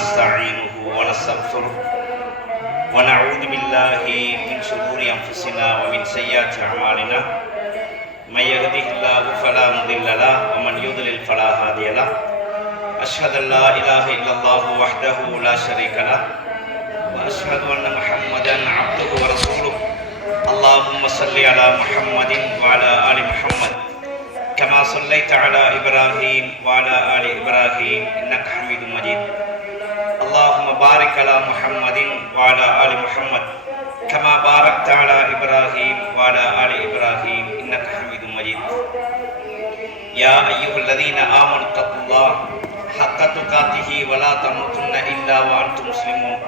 ونستعينه ونستغفره ونعوذ بالله من شرور أنفسنا ومن سيئات أعمالنا من يهده الله فلا مضل له ومن يضلل فلا هادي له أشهد أن لا إله إلا الله وحده لا شريك له وأشهد أن محمدا عبده ورسوله اللهم صل على محمد وعلى آل محمد كما صليت على إبراهيم وعلى آل إبراهيم إنك حميد مجيد اللهم بارك على محمد وعلى آل محمد كما باركت على إبراهيم وعلى آل إبراهيم إنك حميد مجيد يا أيها الذين آمنوا اتقوا الله حق تقاته ولا تموتن إلا وأنتم مسلمون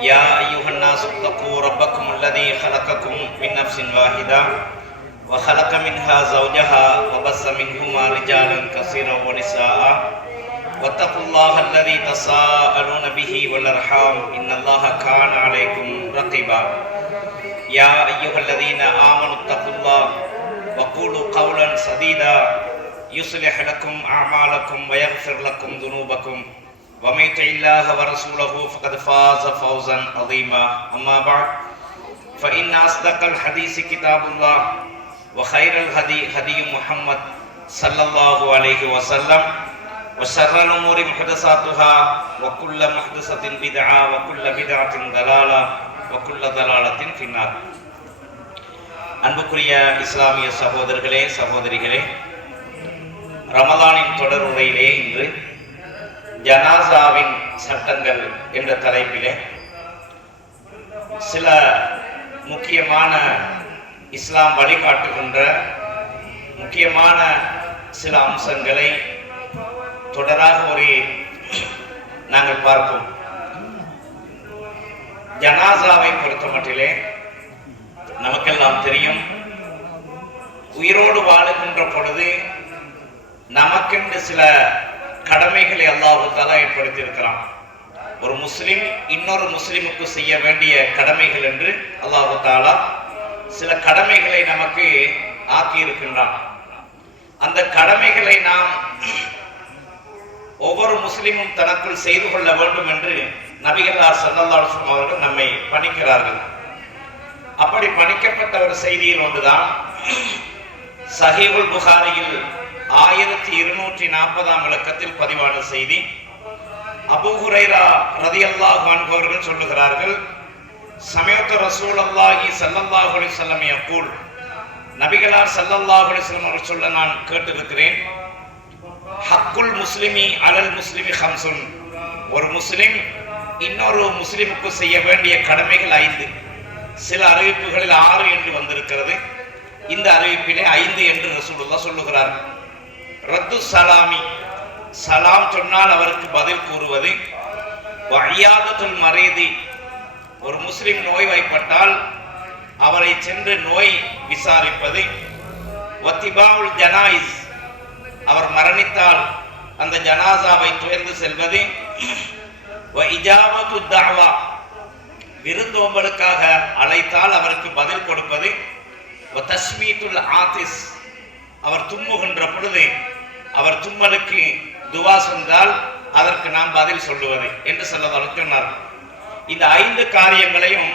يا أيها الناس اتقوا ربكم الذي خلقكم من نفس واحدة وخلق منها زوجها وبث منهما رجالا كثيرا ونساء واتقوا الله الذي تساءلون به والأرحام إن الله كان عليكم رقيبا يا أيها الذين آمنوا اتقوا الله وقولوا قولا سديدا يصلح لكم أعمالكم ويغفر لكم ذنوبكم ومن يطع الله ورسوله فقد فاز فوزا عظيما أما بعد فإن أصدق الحديث كتاب الله وخير الهدي هدي محمد صلى الله عليه وسلم وشر الأمور محدثاتها وكل محدثة بدعة وكل بدعة ضلالة وكل ضلالة في النار. அன்புக்குரிய இஸ்லாமிய சகோதரர்களே சகோதரிகளே, ரமலானின் தொடருரையிலே இன்று ஜனாசாவின் சட்டங்கள் என்ற தலைப்பிலே சில முக்கியமான இஸ்லாம் வழிகாட்டுகின்ற முக்கியமான சில அம்சங்களை தொடராக நாங்கள் பார்ப்போம். ஜனாசாவை பொறுத்தமட்டிலே நமக்கெல்லாம் தெரியும், உயிரோடு வாழுகின்ற பொழுது நமக்கென்று சில கடமைகளை அல்லாஹ் தஆலா ஏற்படுத்தியிருக்கிறான். ஒரு முஸ்லிம் இன்னொரு முஸ்லிமுக்கு செய்ய வேண்டிய கடமைகள் என்று அல்லாஹ் தஆலா சில கடமைகளை நமக்கு ஆக்கியிருக்கின்றான். அந்த கடமைகளை நாம் ஒவ்வொரு முஸ்லிமும் தனக்குள் செய்து கொள்ள வேண்டும் என்று நபிகளார் ஸல்லல்லாஹு அலைஹி வஸல்லம் அவர்கள் நம்மை பணிக்கிறார்கள். அப்படி பணிக்கப்பட்ட ஒரு செய்தியில் ஒன்றுதான் ஸஹீஹுல் புகாரியில் 1240 இலக்கத்தில் பதிவான செய்தி. அபூ ஹுரைரா ரலியல்லாஹு அன்ஹு அவர்கள் சொல்லுகிறார்கள், சமயத்து ரசூலுல்லாஹி ஸல்லல்லாஹு அலைஹி வஸல்லம் யகூல், நபிகளார் ஸல்லல்லாஹு அலைஹி வஸல்லம் அவர்கள் சொல்ல நான் கேட்டிருக்கிறேன், ஹக்குல் முஸ்லிமி அலல் முஸ்லிமி ஹம்சுன், ஒரு முஸ்லிம் இன்னொரு முஸ்லிமுக்கு செய்ய வேண்டிய கடமைகள் 5. சில அறிவிப்புகளில் 6 என்று வந்திருக்கிறது. இந்த அறிவிப்பிலே 5 என்று ரசூலுல்லாஹ் சொல்லுகிறார். ரத்து சலாமி, சலாம் சொன்னால் அவருக்கு பதில் கூறுவது. வஇயாதத்துல் மரீதி, ஒரு முஸ்லிம் நோய்வாய்ப்பட்டால் அவரை சென்று நோய் விசாரிப்பது. வத்திபாவுல் ஜனாயிஸ், அவர் மரணித்தால் அந்த ஜனாசாவை துயர்ந்து செல்வது. வஇஜாபத்து தஅவா, விருந்தோம்பலுக்காக அழைத்தால் அவருக்கு பதில் கொடுப்பது. வதஸ்மீத்துல் ஆதிஸ், அவர் தும்முகின்ற பொழுது அவர் தும்மலுக்கு துவா சென்றால் அதற்கு நாம் பதில் சொல்லுவது என்று ஸல்லல்லாஹு சொன்னார். இந்த 5 காரியங்களையும்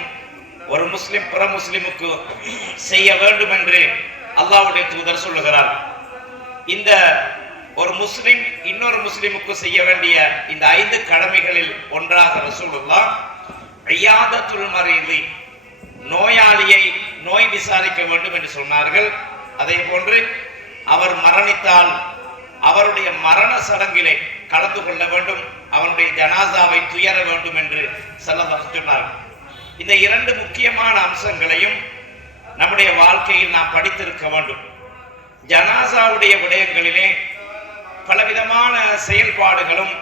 ஒரு முஸ்லிம் பிற முஸ்லிமுக்கு செய்ய வேண்டும் என்று அல்லாஹ்வுடைய தூதர் சொல்லுகிறார். இந்த ஒரு முஸ்லிம் இன்னொரு முஸ்லிமுக்கு செய்ய வேண்டிய இந்த 5 கடமைகளில் ஒன்றாக ரசூலுல்லாஹ் இயாதத்துல் மரீதி, நோயாளியை நோய் விசாரிக்க வேண்டும் என்று சொன்னார்கள். அதே போன்று அவர் மரணித்தால் அவருடைய மரண சடங்கிலே கலந்து கொள்ள வேண்டும், அவருடைய ஜனாசாவை துயர வேண்டும் என்று ஸல்லல்லாஹு சொன்னார்கள். இந்த 2 முக்கியமான அம்சங்களையும் நம்முடைய வாழ்க்கையில் நாம் படித்திருக்க வேண்டும். ஜனாசாவுடைய விடயங்களிலே பலவிதமான செயல்பாடுகளும்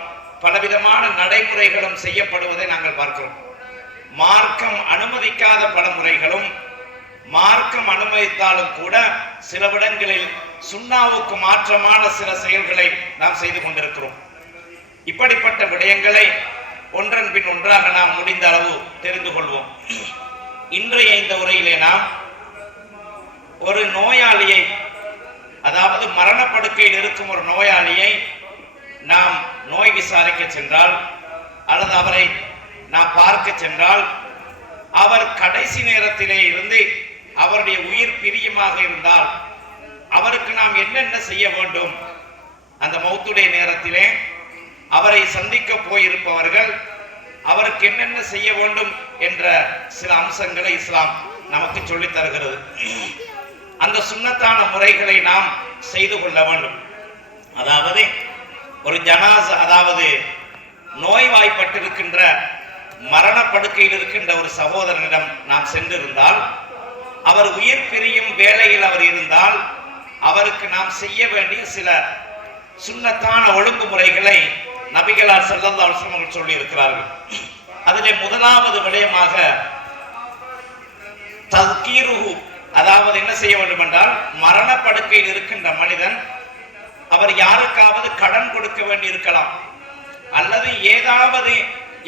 பலவிதமான நடைமுறைகளும் செய்யப்படுவதை நாங்கள் பார்க்கிறோம். மார்க்கம் அனுமதிக்காத பல முறைகளும், மார்க்கம் அனுமதித்தாலும் கூட சில இடங்களில் சுன்னாவுக்கு மாற்றமான சில செயல்களை நாம் செய்து கொண்டிருக்கிறோம். இப்படிப்பட்ட விடயங்களை ஒன்றன் பின் ஒன்றாக நாம் முடிந்த அளவு தெரிந்து கொள்வோம். இன்றைய இந்த உரையிலே நாம் ஒரு நோயாளியை, அதாவது மரணப்படுக்கையில் இருக்கும் ஒரு நோயாளியை நாம் நோய் விசாரிக்க சென்றால் அல்லது அவரை நாம் பார்க்க சென்றால் அவர் கடைசி நேரத்திலே இருந்து அவருடைய உயிர் பிரியமாக இருந்தால் அவருக்கு நாம் என்னென்ன செய்ய வேண்டும், அந்த மௌத்துடைய நேரத்திலே அவரை சந்திக்க போயிருப்பவர்கள் அவருக்கு என்னென்ன செய்ய வேண்டும் என்ற சில அம்சங்களை இஸ்லாம் நமக்கு சொல்லித் தருகிறது. அந்த சுன்னத்தான முறைகளை நாம் செய்து கொள்ள வேண்டும். அதாவது ஒரு ஜனாஸ், அதாவது நோய்வாய்ப்பட்டிருக்கின்ற மரணப்படுக்கையில் இருக்கின்ற ஒரு சகோதரனிடம் நாம் சென்றிருந்தால், அவர் உயிர் பிரியும் வேளையில் அவர் இருந்தால் அவருக்கு நாம் செய்ய வேண்டிய சில சுன்னத்தான ஒழுங்குமுறைகளை நபிகளார் ஸல்லல்லாஹு அலைஹி வஸல்லம் சொல்லி இருக்கிறார்கள். அதிலே முதலாவது விடயமாக தஸ்கீருஹு, அதாவது என்ன செய்ய வேண்டும் என்றால், மரணப்படுக்கையில் இருக்கின்ற மனிதன் அவர் யாருக்காவது கடன் கொடுக்க வேண்டி இருக்கலாம், அல்லது ஏதாவது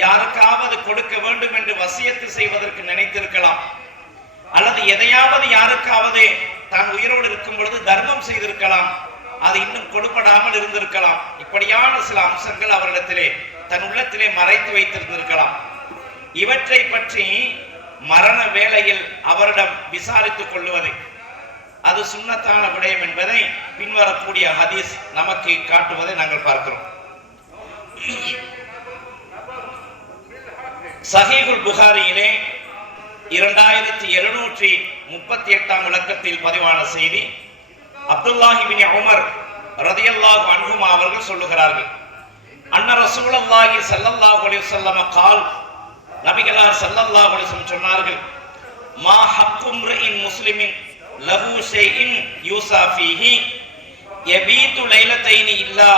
யாருக்காவது கொடுக்க வேண்டும் என்று வசியத்து செய்வதற்கு நினைத்திருக்கலாம், அல்லது எதையாவது யாருக்காவது தான் உயிரோடு இருக்கும் பொழுது தர்மம் செய்திருக்கலாம், அது இன்னும் கொடுப்படாமல் இருந்திருக்கலாம். இப்படியான சில அம்சங்கள் அவரிடத்திலே தன் உள்ளத்திலே மறைத்து வைத்திருந்திருக்கலாம். இவற்றை பற்றி மரண வேளையில் அவரிடம் விசாரித்துக் கொள்வது அது சுன்னத்தான விடயம் என்பதை பின்வரக்கூடிய ஹதீஸ் நமக்கு காட்டுவதை நாங்கள் பார்க்கிறோம். சஹீஹுல் புகாரியிலே 2738 இலக்கத்தில் பதிவான செய்தி, அப்துல்லாஹ் இப்னு உமர் ரலியல்லாஹு அன்ஹுமா அவர்கள் சொல்லுகிறார்கள், அன்ன ரசூலுல்லாஹி ஸல்லல்லாஹு அலைஹி வஸல்லம் கால், நபிகளார் ஸல்லல்லாஹு அலைஹி வஸல்லம் சொன்னார்கள், மா ஹக்கும் ரின் முஸ்லிமின் லஹு ஷைஇன் யூஸா ஃபீஹி யபீது லைலத்தைனி இல்லா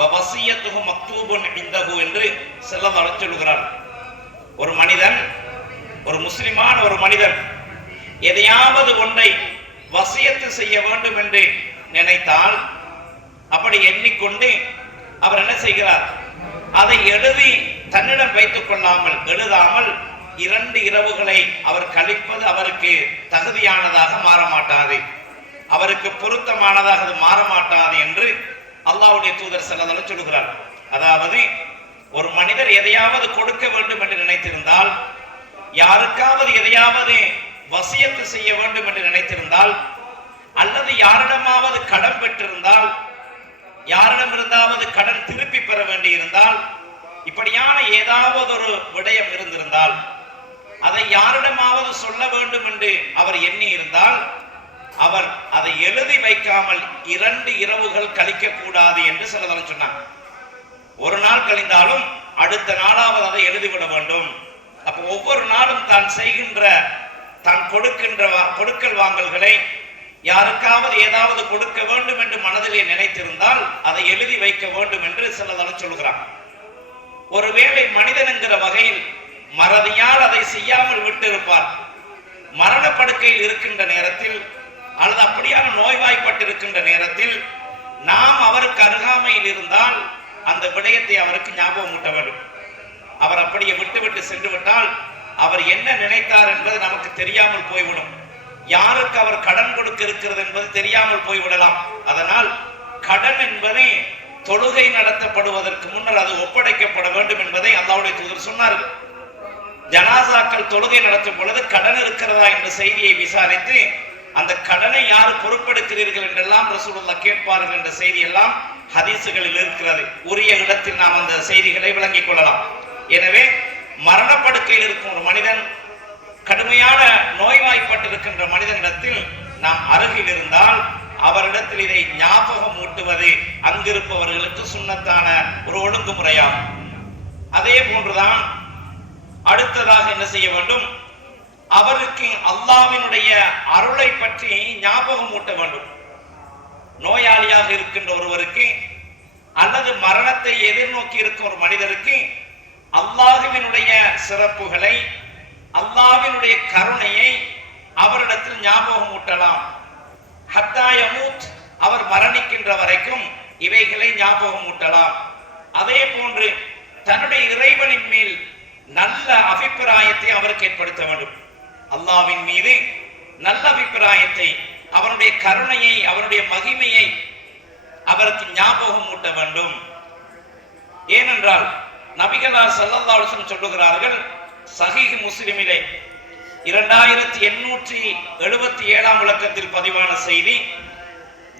வ வஸியத்துஹு மக்தூபுன் இன்தஹு என்று ஸல்லல்லாஹு அலைஹி வஸல்லம் சொல்கிறார். ஒரு மனிதன், ஒரு முஸ்லிமான ஒரு மனிதன் எதையாவது ஒன்றை வசியத்து செய்ய வேண்டும் என்று நினைத்தால், அப்படி எண்ணிக்கொண்டு அவர் என்ன செய்கிறார், அதை எழுதி தன்னிடம் வைத்துக் கொள்ளாமல், எழுதாமல் 2 இரவுகளை அவர் கழிப்பது அவருக்கு தகுதியானதாக மாறமாட்டாது, அவருக்கு பொருத்தமானதாக அது மாறமாட்டாது என்று அல்லாஹ்வுடைய தூதர் ஸல்லல்லாஹு அலைஹி சொல்கிறார். அதாவது ஒரு மனிதர் எதையாவது கொடுக்க வேண்டும் என்று நினைத்திருந்தால், யாருக்காவது எதையாவது வசியத்து செய்ய வேண்டும் என்று நினைத்திருந்தால், அல்லது யாரிடமாவது கடன் பெற்றிருந்தால், யாரிடமிருந்தாவது கடன் திருப்பி பெற வேண்டி இருந்தால், இப்படியான ஏதாவது ஒரு விடயம் இருந்திருந்தால், அதை யாரிடமாவது சொல்ல வேண்டும் என்று அவர் எண்ணி இருந்தால், அவர் அதை எழுதி வைக்காமல் 2 இரவுகள் கழிக்க கூடாது என்று சிலர் சொன்னாங்க. ஒரு நாள் கழிந்தாலும் அடுத்த நாளாவது அதை எழுதிவிட வேண்டும். அப்ப ஒவ்வொரு நாளும் தான் செய்கின்ற, தான் கொடுக்கின்ற கொடுக்கல் வாங்கல்களை யாருக்காவது ஏதாவது கொடுக்க வேண்டும் என்று மனதிலே நினைத்திருந்தால் அதை எழுதி வைக்க வேண்டும் என்று சிலர் சொல்கிறார். ஒருவேளை மனிதன் என்கிற வகையில் மறதியால் அதை செய்யாமல் விட்டு இருப்பார். மரணப்படுக்கையில் இருக்கின்ற நேரத்தில் அல்லது அப்படியான நோய்வாய்ப்பட்டிருக்கின்ற நேரத்தில் நாம் அவருக்கு அருகாமையில் இருந்தால் அந்த விடயத்தை அவருக்கு ஞாபகம் ஊட்ட வேண்டும். அவர் அப்படியே விட்டுவிட்டு சென்று விட்டால் அவர் என்ன நினைத்தார் என்பது நமக்கு தெரியாமல் போய்விடும். யாருக்கு அவர் கடன் கொடுக்க இருக்கிறது என்பது தெரியாமல் போய்விடலாம். அதனால் கடன் என்பதை தொழுகை நடத்தப்படுவதற்கு முன்னர் அது ஒப்படைக்கப்பட வேண்டும் என்பதை அல்லாஹ்வுடைய தூதர் சொன்னார்கள். ஜனாசாக்கள் தொழுகை நடத்தும் பொழுது கடன் இருக்கிறதா என்ற செய்தியை விசாரித்து அந்த கடனை யார் பொறுப்பெடுக்கிறீர்கள் என்றெல்லாம் ரசூலுல்லாஹ் கேட்பார்கள் என்ற செய்தி எல்லாம் ஹதீசுகளில் இருக்கிறது. உரிய இடத்தில் நாம் அந்த செய்திகளை விளங்கிக் கொள்ளலாம். எனவே மரணப்படுக்கையில் இருக்கும் ஒரு மனிதன், கடுமையான நோய்வாய்ப்பட்டிருக்கின்ற மனிதனிடத்தில் நாம் அருகில் இருந்தால் அவரிடத்தில் இதை ஞாபகம் ஊட்டுவது அங்கிருப்பவர்களுக்கு சுன்னத்தான ஒரு ஒழுங்குமுறையாகும். அதே போன்றுதான் அடுத்ததாக என்ன செய்ய வேண்டும், அவருக்கு அல்லாஹ்வினுடைய அருளை பற்றி ஞாபகம் ஊட்ட வேண்டும். நோயாளியாக இருக்கின்ற ஒருவருக்கு அல்லது மரணத்தை எதிர்நோக்கி இருக்கும் ஒரு மனிதருக்கு அல்லாஹ்வினுடைய சிறப்புகளை, அல்லாஹ்வினுடைய கருணையை அவரிடத்தில் ஞாபகம் ஊட்டலாம். ஹத்தா யமூத், அவர் மரணிக்கின்ற வரைக்கும் இவைகளை ஞாபகம் ஊட்டலாம். அதே போன்று தன்னுடைய இறைவனின் மேல் நல்ல அபிப்பிராயத்தை அவருக்கு ஏற்படுத்த வேண்டும். அல்லாஹ்வின் மீது நல்ல அபிப்பிராயத்தை, அவனுடைய கருணையை, அவனுடைய மகிமையை அவருக்கு ஞாபகம் ஊட்ட வேண்டும். ஏனென்றால் நபிகளார் ஸல்லல்லாஹு அலைஹி வஸல்லம் சொல்லுகிறார்கள், சஹீஹ் முஸ்லிமிலே 2877 இலக்கத்தில் பதிவான செய்தி,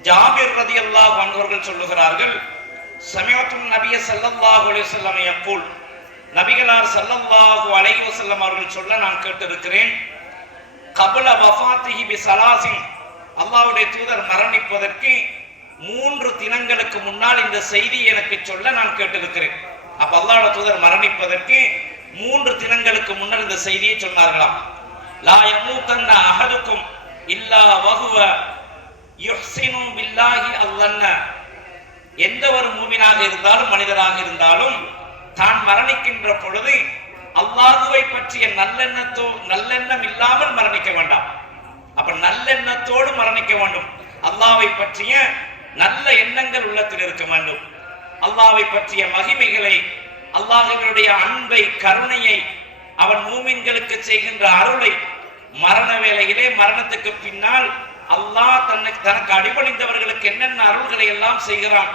ஜாபிர் ரலியல்லாஹு அன்ஹு அவர்கள் சொல்லுகிறார்கள், சமிஅத்து நபிய ஸல்லல்லாஹு அலைஹி வஸல்லம் யகூல், நபிகளார் ஸல்லல்லாஹு அலைஹி வஸல்லம் அவர்கள் சொல்ல நான் கேட்டிருக்கிறேன், கபல வஃபாத்திஹி பிஸலாசின், அல்லாஹ்வுடைய தூதர் மரணிப்பதற்கு 3 தினங்களுக்கு முன்னால் இந்த செய்தி எனக்கு சொல்ல நான் கேட்டிருக்கிறேன். அப்ப அல்லாஹ்வுடைய தூதர் மரணிப்பதற்கு 3 தினங்களுக்கு முன்னர் இந்த செய்தியை சொன்னார்களாம். லா யமூதன்ன அஹதுக்கும் இல்லா வஹுவ யுஹ்சினு பில்லாஹி அல்லன்ன, எந்த ஒரு மூமினாக இருந்தாலும் மனிதராக இருந்தாலும் தான் மரணிக்கின்ற பொழுது அல்லாஹ்வை பற்றிய நல்லெண்ணம் இல்லாமல் மரணிக்க வேண்டாம். அப்ப நல்லெண்ணத்தோடு மரணிக்க வேண்டும். அல்லாஹ்வை பற்றிய நல்ல எண்ணங்கள் உள்ளத்தில் இருக்க வேண்டும். அல்லாஹ்வை பற்றிய மகிமைகளை, அல்லாஹ்வினுடைய அன்பை, கருணையை, அவன் மூமின்களுக்கு செய்கின்ற அருளை, மரண வேளையிலே மரணத்துக்கு பின்னால் அல்லாஹ் தனக்கு அடிபணிந்தவர்களுக்கு என்னென்ன அருள்களை எல்லாம் செய்கிறான்,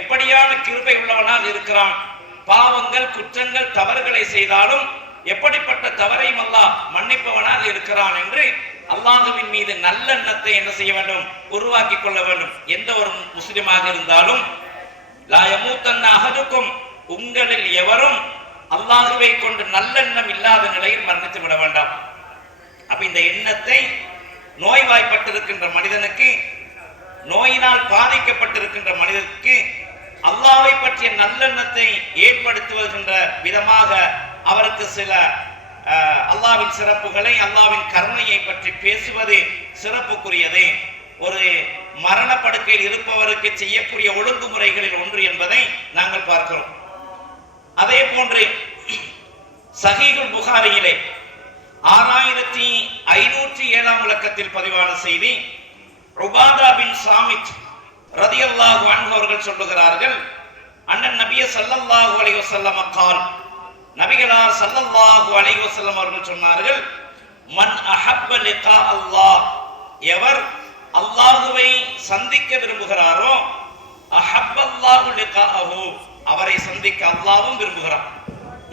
எப்படியான கிருபை உள்ளவனாக இருக்கிறான், பாவங்கள் குற்றங்கள் தவறுகளை செய்தாலும் எப்படிப்பட்ட தவறையும் அல்லாஹ் மன்னிப்பவனாக இருக்கிறான் என்று அல்லாஹ்வின் மீது நல்லெண்ணத்தை என்ன செய்ய வேண்டும், உருவாக்கி கொள்ள வேண்டும். எந்த ஒரு முஸ்லிமாக இருந்தாலும் லா யமூதன்ன அஹதுக்கும், உங்களில் எவரும் அல்லாஹ்வை கொண்டு நல்லெண்ணம் இல்லாத நிலையில் மரணித்து விட வேண்டாம். அப்ப இந்த எண்ணத்தை நோய்வாய்ப்பட்டிருக்கின்ற மனிதனுக்கு, நோயினால் பாதிக்கப்பட்டிருக்கின்ற மனிதனுக்கு அல்லாஹ்வை பற்றிய நல்லெண்ணத்தை ஏற்படுத்துகின்ற விதமாக அவருக்கு சில அல்லாஹ்வின் சிறப்புகளை, அல்லாஹ்வின் கருணையை பற்றி பேசுவது சிறப்புக்குரியது. ஒரு மரண படுக்கையில் இருப்பவருக்கு செய்யக்கூடிய ஒழுங்குமுறைகளில் ஒன்று என்பதை நாங்கள் பார்க்கிறோம். அதே போன்று சஹீஹுல் புகாரியிலே 6507 இலக்கத்தில் பதிவான செய்தி, உபாதா பின் சாமித் ரலியல்லாஹு அன்ஹு அவர்கள் சொல்லுகிறார்கள், அண்ணன் நபிய ஸல்லல்லாஹு அலைஹி வஸல்லம் கால், நபிகளார் ஸல்லல்லாஹு அலைஹி வஸல்லம் அவர்கள் சொன்னார்கள், மன் அஹப்ப லிகா அல்லாஹ், எவர் அல்லாஹ்வை சந்திக்க விரும்புகிறாரோ, அஹப்பல்லாஹு லிகாஹு, அவரை சந்திக்க அல்லாஹ்வும் விரும்புகிறார்.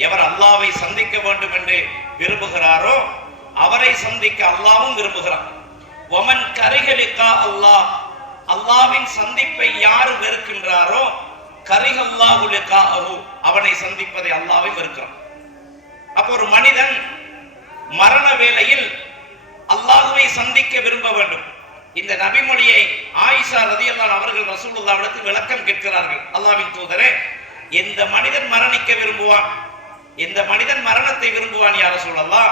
எவர் அல்லாஹ்வை சந்திக்க வேண்டும் என்று விரும்புகிறாரோ அவரை சந்திக்க அல்லாஹ்வும் விரும்புகிறார். வமன் கரிஹ லிகா அல்லாஹ், அல்லாஹ்வின் சந்திப்பை யார் வெறுக்கின்றாரோ, கரிஹல்லாஹு லிகாஹு, அவனை சந்திப்பதை அல்லாஹ்வை வெறுக்கிறான். அப்ப ஒரு மனிதன் மரண வேளையில் அல்லாஹ்வை சந்திக்க விரும்ப வேண்டும். இந்த நபிமொழியை ஆயிஷா ரலியல்லாஹு அவர்கள் ரசூலுல்லாஹ்விடத்தில் விளக்கம் கேட்கிறார்கள். அல்லாஹ்வின் தூதரே, எந்த மனிதன் மரணிக்க விரும்புவான், எந்த மனிதன் மரணத்தை விரும்புவான் யா ரசூலல்லாஹ்?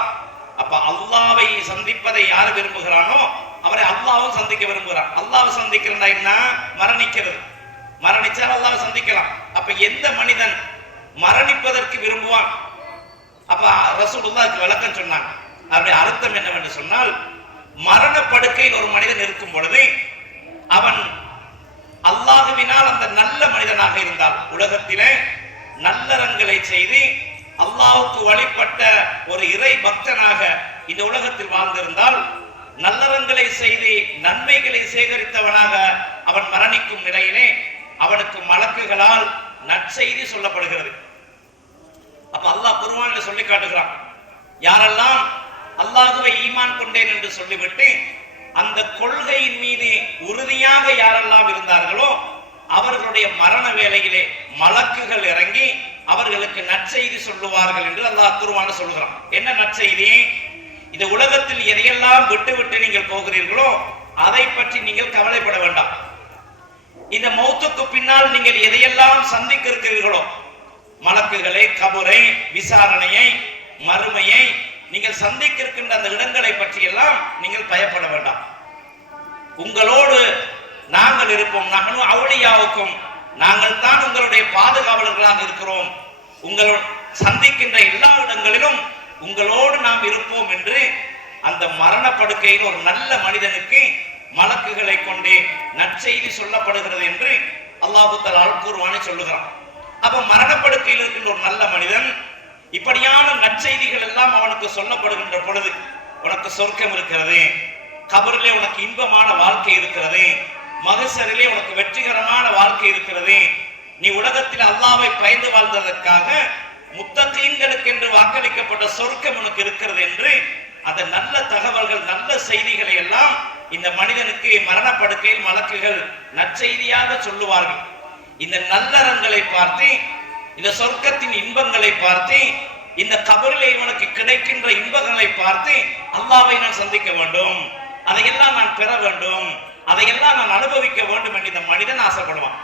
அப்ப அல்லாஹ்வை சந்திப்பதை யார் விரும்புகிறானோ அவரை அல்லாஹ்வும் சந்திக்க விரும்புகிறான். அல்லாஹ்வை சந்திக்கிறதா என்ன? மரணிக்கிறது. மரணிச்சால் அல்லாஹ்வை சந்திக்கலாம். அப்ப எந்த மனிதன் மரணிப்பதற்கு விரும்புவான்? அப்ப ரசூலுல்லாஹ்வுக்கு விளக்கம் சொன்னாங்க. அதனுடைய அர்த்தம் என்னவென்று சொன்னால், மரண படுக்கையில் ஒரு மனிதன் இருக்கும் பொழுது அவன் அல்லாஹ்வினால் அந்த நல்ல மனிதனாக இருந்தால், உலகத்திலே நல்லறங்களை செய்து அல்லாஹ்வுக்கு வழிபட்ட ஒரு இறை பக்தனாக இந்த உலகத்தில் வாழ்ந்திருந்தால், நல்லறங்களை செய்து நன்மைகளை சேகரித்தவனாக அவன் மரணிக்கும் நிலையிலே அவனுக்கு மலக்குகளால் நற்செய்தி சொல்லப்படுகிறது. அப்ப அல்லாஹ் குர்ஆனில் சொல்லி காட்டுகிறான், யாரெல்லாம் அல்லாஹ்வை ஈமான் கொண்டேன் என்று சொல்லிவிட்டு அந்த கொள்கையின் மீது உறுதியாக யாரெல்லாம் இருந்தார்களோ அவர்களுடைய மரண வேளையிலே மலக்குகள் இறங்கி அவர்களுக்கு நற்செய்தி சொல்லுவார்கள் என்று அல்லாஹ் குர்ஆனில் சொல்கிறான். என்ன நற்செய்தி? இந்த உலகத்தில் எதையெல்லாம் விட்டு விட்டு நீங்கள் போகிறீர்களோ அதை பற்றி நீங்கள் கவலைப்பட வேண்டாம். இந்த மௌத்துக்கு பின்னால் நீங்கள் எதையெல்லாம் சந்திக்க இருக்கிறீர்களோ, மலக்குகளை, கபரை, விசாரணையை, மறுமையை, நீங்கள் சந்திக்க இருக்கின்ற அந்த இடங்களை பற்றி எல்லாம் நீங்கள் பயப்பட வேண்டாம். உங்களோடு நாங்கள் இருப்போம். நஹ்னு அவுலியாவுக்கும், நாங்கள் தான் உங்களுடைய பாதுகாவலர்களாக இருக்கிறோம். உங்களோடு சந்திக்கின்ற எல்லா இடங்களிலும் உங்களோடு நாம் இருப்போம் என்று அந்த மரண படுக்கையில் ஒரு நல்ல மனிதனுக்கு மலக்குகளை கொண்டே நற்செய்தி சொல்லப்படுகிறது என்று அல்லாஹ் தஆலா அல் குர்ஆனில் சொல்லுகிறான். அப்ப மரணப்படுக்கையில் இருக்கின்ற ஒரு நல்ல மனிதன் இப்படியான நற்செய்திகள் எல்லாம் அவனுக்கு சொல்லப்படுகின்ற பொழுது, உனக்கு சொர்க்கம் இருக்கிறது, கபரிலே உனக்கு இன்பமான வாழ்க்கை இருக்கிறது, மகசரிலே உனக்கு வெற்றிகரமான வாழ்க்கை இருக்கிறது, நீ உலகத்தில் அல்லாஹ்வை பயந்து வாழ்ந்ததற்காக முத்தகீன்களுக்கு என்று வாக்களிக்கப்பட்ட சொர்க்கம் உனக்கு இருக்கிறது என்று அந்த நல்ல தகவல்கள், நல்ல செய்திகளை எல்லாம் இந்த மனிதனுக்கு மரணப்படுக்கையில் மலக்குகள் நற்செய்தியாக சொல்லுவார்கள். இந்த நல்லறங்களை பார்த்து, இந்த சொர்க்கத்தின் இன்பங்களை பார்த்து, இந்த கபரிலே இவனுக்கு கிடைக்கின்ற இன்பங்களை பார்த்து அல்லாஹ்வை நான் சந்திக்க வேண்டும், அதையெல்லாம் நான் பெற வேண்டும், அதையெல்லாம் நான் அனுபவிக்க வேண்டும் என்று இந்த மனிதன் ஆசைப்படுவான்.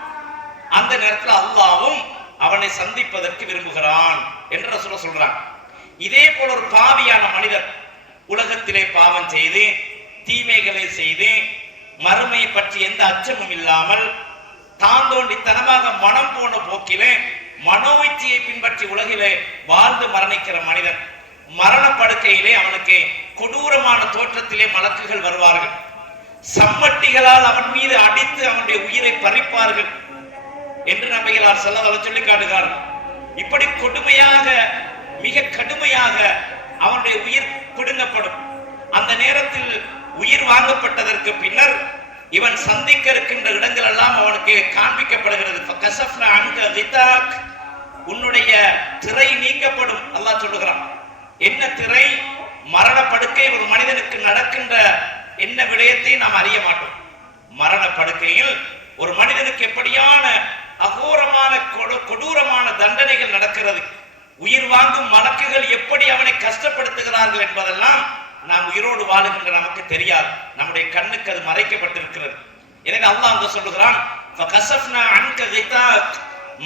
அந்த நேரத்தில் அல்லாஹ்வும் அவனை சந்திப்பதற்கு விரும்புகிறான் என்று ரசூல் சொல்றான். இதே போல ஒரு பாவியான மனிதர் உலகத்திலே பாவம் செய்து தீமைகளை செய்து மறுமையை பற்றி எந்த அச்சமும் இல்லாமல் தாந்தோண்டித்தனமாக மனம் போன போக்கிலே மனோவிச்சியை பின்பற்றி உலகிலே வாழ்ந்து மரணிக்கிற மனிதன் மரணப்படுக்கையிலே அவனுக்கு கொடூரமான தோற்றத்திலே மலக்குகள் வருவார்கள். சம்மட்டிகளால் அவன் மீது அடித்து அவனுடைய உயிரை பறிப்பார்கள் என்று நபிகளார் ஸல்லல்லாஹு அலைஹி சொல்லி காட்டுகிறார்கள். இப்படி கொடுமையாக, மிக கடுமையாக அவனுடைய உயிர் பிடுங்கப்படும். அந்த நேரத்தில் உயிர் வாங்கப்பட்டதற்கு பின்னர் இவன் சந்திக்க இருக்கின்ற இடங்கள் எல்லாம் அவனுக்கு காண்பிக்கப்படுகிறது. உன்னுடைய திரை நீக்கப்படும். அல்லாஹ் சொல்லுகிறான். என்ன திரை? மரணப்படுக்கை ஒரு மனிதனுக்கு நடக்கின்ற என்ன விடயத்தை நாம் அறிய மாட்டோம். மரணப்படுக்கையில் ஒரு மனிதனுக்கு எப்படியான அகோரமான கொடூரமான தண்டனைகள் நடக்கிறது, உயிர் வாங்கும் மலக்குகள் எப்படி அவனை கஷ்டப்படுத்துகிறார்கள் என்பதெல்லாம் நாம் உயிரோடு வாழுகின்ற நமக்கு தெரியாது. நம்முடைய கண்ணுக்கு அது மறைக்கப்பட்டிருக்கிறது. எனவே அல்லாஹ் அங்க சொல்லுகிறான்,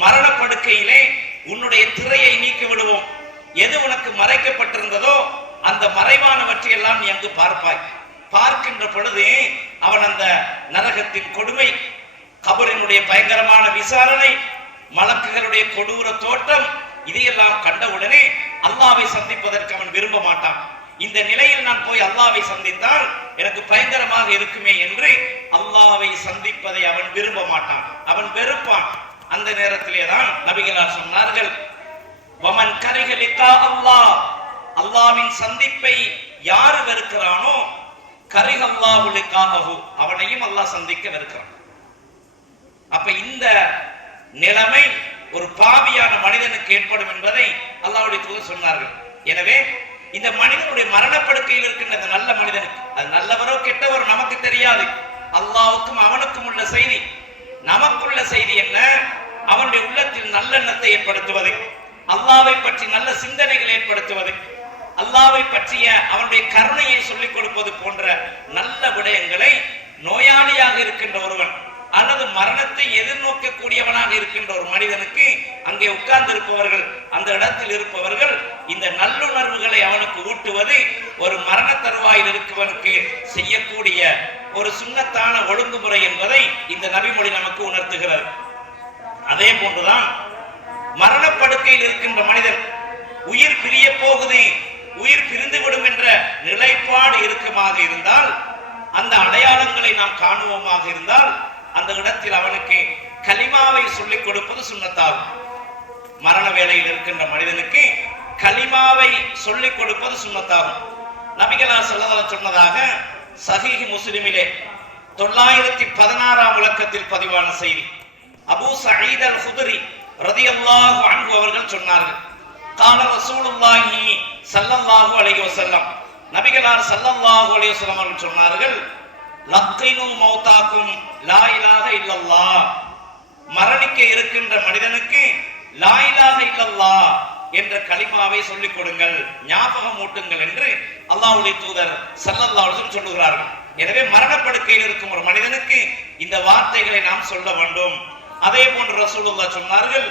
மரணப்படுக்கையிலே உன்னுடைய திரையை நீக்கி விடுவோம். எது உனக்கு மறைக்கப்பட்டிருந்ததோ அந்த மறைவானவற்றை எல்லாம் நீ அங்கு பார்ப்பாய். பார்க்கின்ற பொழுது அவன் அந்த நரகத்தின் கொடுமை, கபரினுடைய பயங்கரமான விசாரணை, மலக்குகளுடைய கொடூர தோட்டம், இதையெல்லாம் கண்டவுடனே அல்லாஹ்வை சந்திப்பதற்கு அவன் விரும்ப மாட்டான். இந்த நிலையில் நான் போய் அல்லாஹ்வை சந்தித்தால் எனக்கு பயங்கரமாக இருக்குமே என்று அல்லாஹ்வை சந்திப்பதை அவன் விரும்ப மாட்டான், அவன் வெறுப்பான். அந்த நேரத்திலே தான் நபிகளார் சொன்னார்கள், வமன் கரிஹ லிகா அல்லாஹ், அல்லாஹ்வின் சந்திப்பை யார் வெறுக்கிறானோ கரிஹ அல்லாஹு லிகாஹு, அவனையும் அல்லாஹ் சந்திக்க வெறுக்கிறான். அப்ப இந்த நிலைமை ஒரு பாவியான மனிதனுக்கு ஏற்படும் என்பதை அல்லாஹ்வுடைய தூதர் சொன்னார்கள். எனவே இந்த மனிதனுடைய மரணப்படுக்கையில் இருக்கின்ற இந்த நல்ல மனிதனுக்கு, அது நல்லவரோ கெட்டவரோ நமக்கு தெரியாது, அல்லாஹ்வுக்கும் அவனுக்கும் உள்ள செய்தி. நமக்குள்ள செய்தி என்ன? அவனுடைய உள்ளத்தில் நல்லெண்ணத்தை ஏற்படுத்துவது, அல்லாஹ்வை பற்றி நல்ல சிந்தனைகள் ஏற்படுத்துவது, அல்லாஹ்வை பற்றிய அவனுடைய கருணையை சொல்லிக் கொடுப்பது போன்ற நல்ல விடயங்களை நோயாளியாக இருக்கின்ற ஒருவன் அல்லது மரணத்தை எதிர்நோக்கக்கூடியவனாக இருக்கின்ற ஒரு மனிதனுக்கு அங்கே உட்கார்ந்து இருப்பவர்கள், அந்த இடத்தில் இருப்பவர்கள் இந்த நல்லுணர்வுகளை அவனுக்கு ஊட்டுவது ஒரு மரண தருவாயில் இருக்கவனுக்கு செய்யக்கூடிய ஒரு சுன்னத்தான ஒழுங்குமுறை என்பதை இந்த நபிமொழி நமக்கு உணர்த்துகிறது. அதே போன்றுதான் மரணப்படுக்கையில் இருக்கின்ற மனிதன் உயிர் பிரிய போகுது, உயிர் பிரிந்துவிடும் என்ற நிலைப்பாடு இருக்குமாக இருந்தால், அந்த அடையாளங்களை நாம் காணுவோமாக இருந்தால், அந்த இடத்தில் அவனுக்கு கலிமாவை சொல்லிக் கொடுப்பது சுன்னத்தாகும். மரண வேளையில் இருக்கின்ற மனிதனுக்கு கலிமாவை சொல்லிக் கொடுப்பது சுன்னத்தாகும். நபிகளார் ஸல்லல்லாஹு அலைஹி சொன்னதாக சஹீஹ் முஸ்லிமிலே 916ஆம் இலக்கத்தில் பதிவான செய்தி. அபூ சயீத் அல் குத்ரி ரலியல்லாஹு அன்ஹு அவர்கள் சொன்னார்கள், கால ரசூலுல்லாஹி ஸல்லல்லாஹு அலைஹி வஸல்லம், நபிகளார் ஸல்லல்லாஹு அலைஹி வஸல்லம் அவர்கள் சொன்னார்கள், லக்கினு மௌதாக்கும் லா இலாஹ இல்லல்லாஹ், மரணிக்க இருக்கின்ற மனிதனுக்கு லா இலாஹ இல்லல்லாஹ் என்ற கலிமாவை சொல்லிக் கொடுங்கள், ஞாபகம் ஊட்டுங்கள் என்று அல்லாஹ்வுடைய தூதர் ஸல்லல்லாஹு அலைஹி வஸல்லம் சொல்லுகிறார்கள். எனவே மரணப்படுக்கையில் இருக்கும் ஒரு மனிதனுக்கு இந்த வார்த்தைகளை நாம் சொல்ல வேண்டும். அதே போன்று ரசூலுல்லாஹ் சொன்னார்கள்,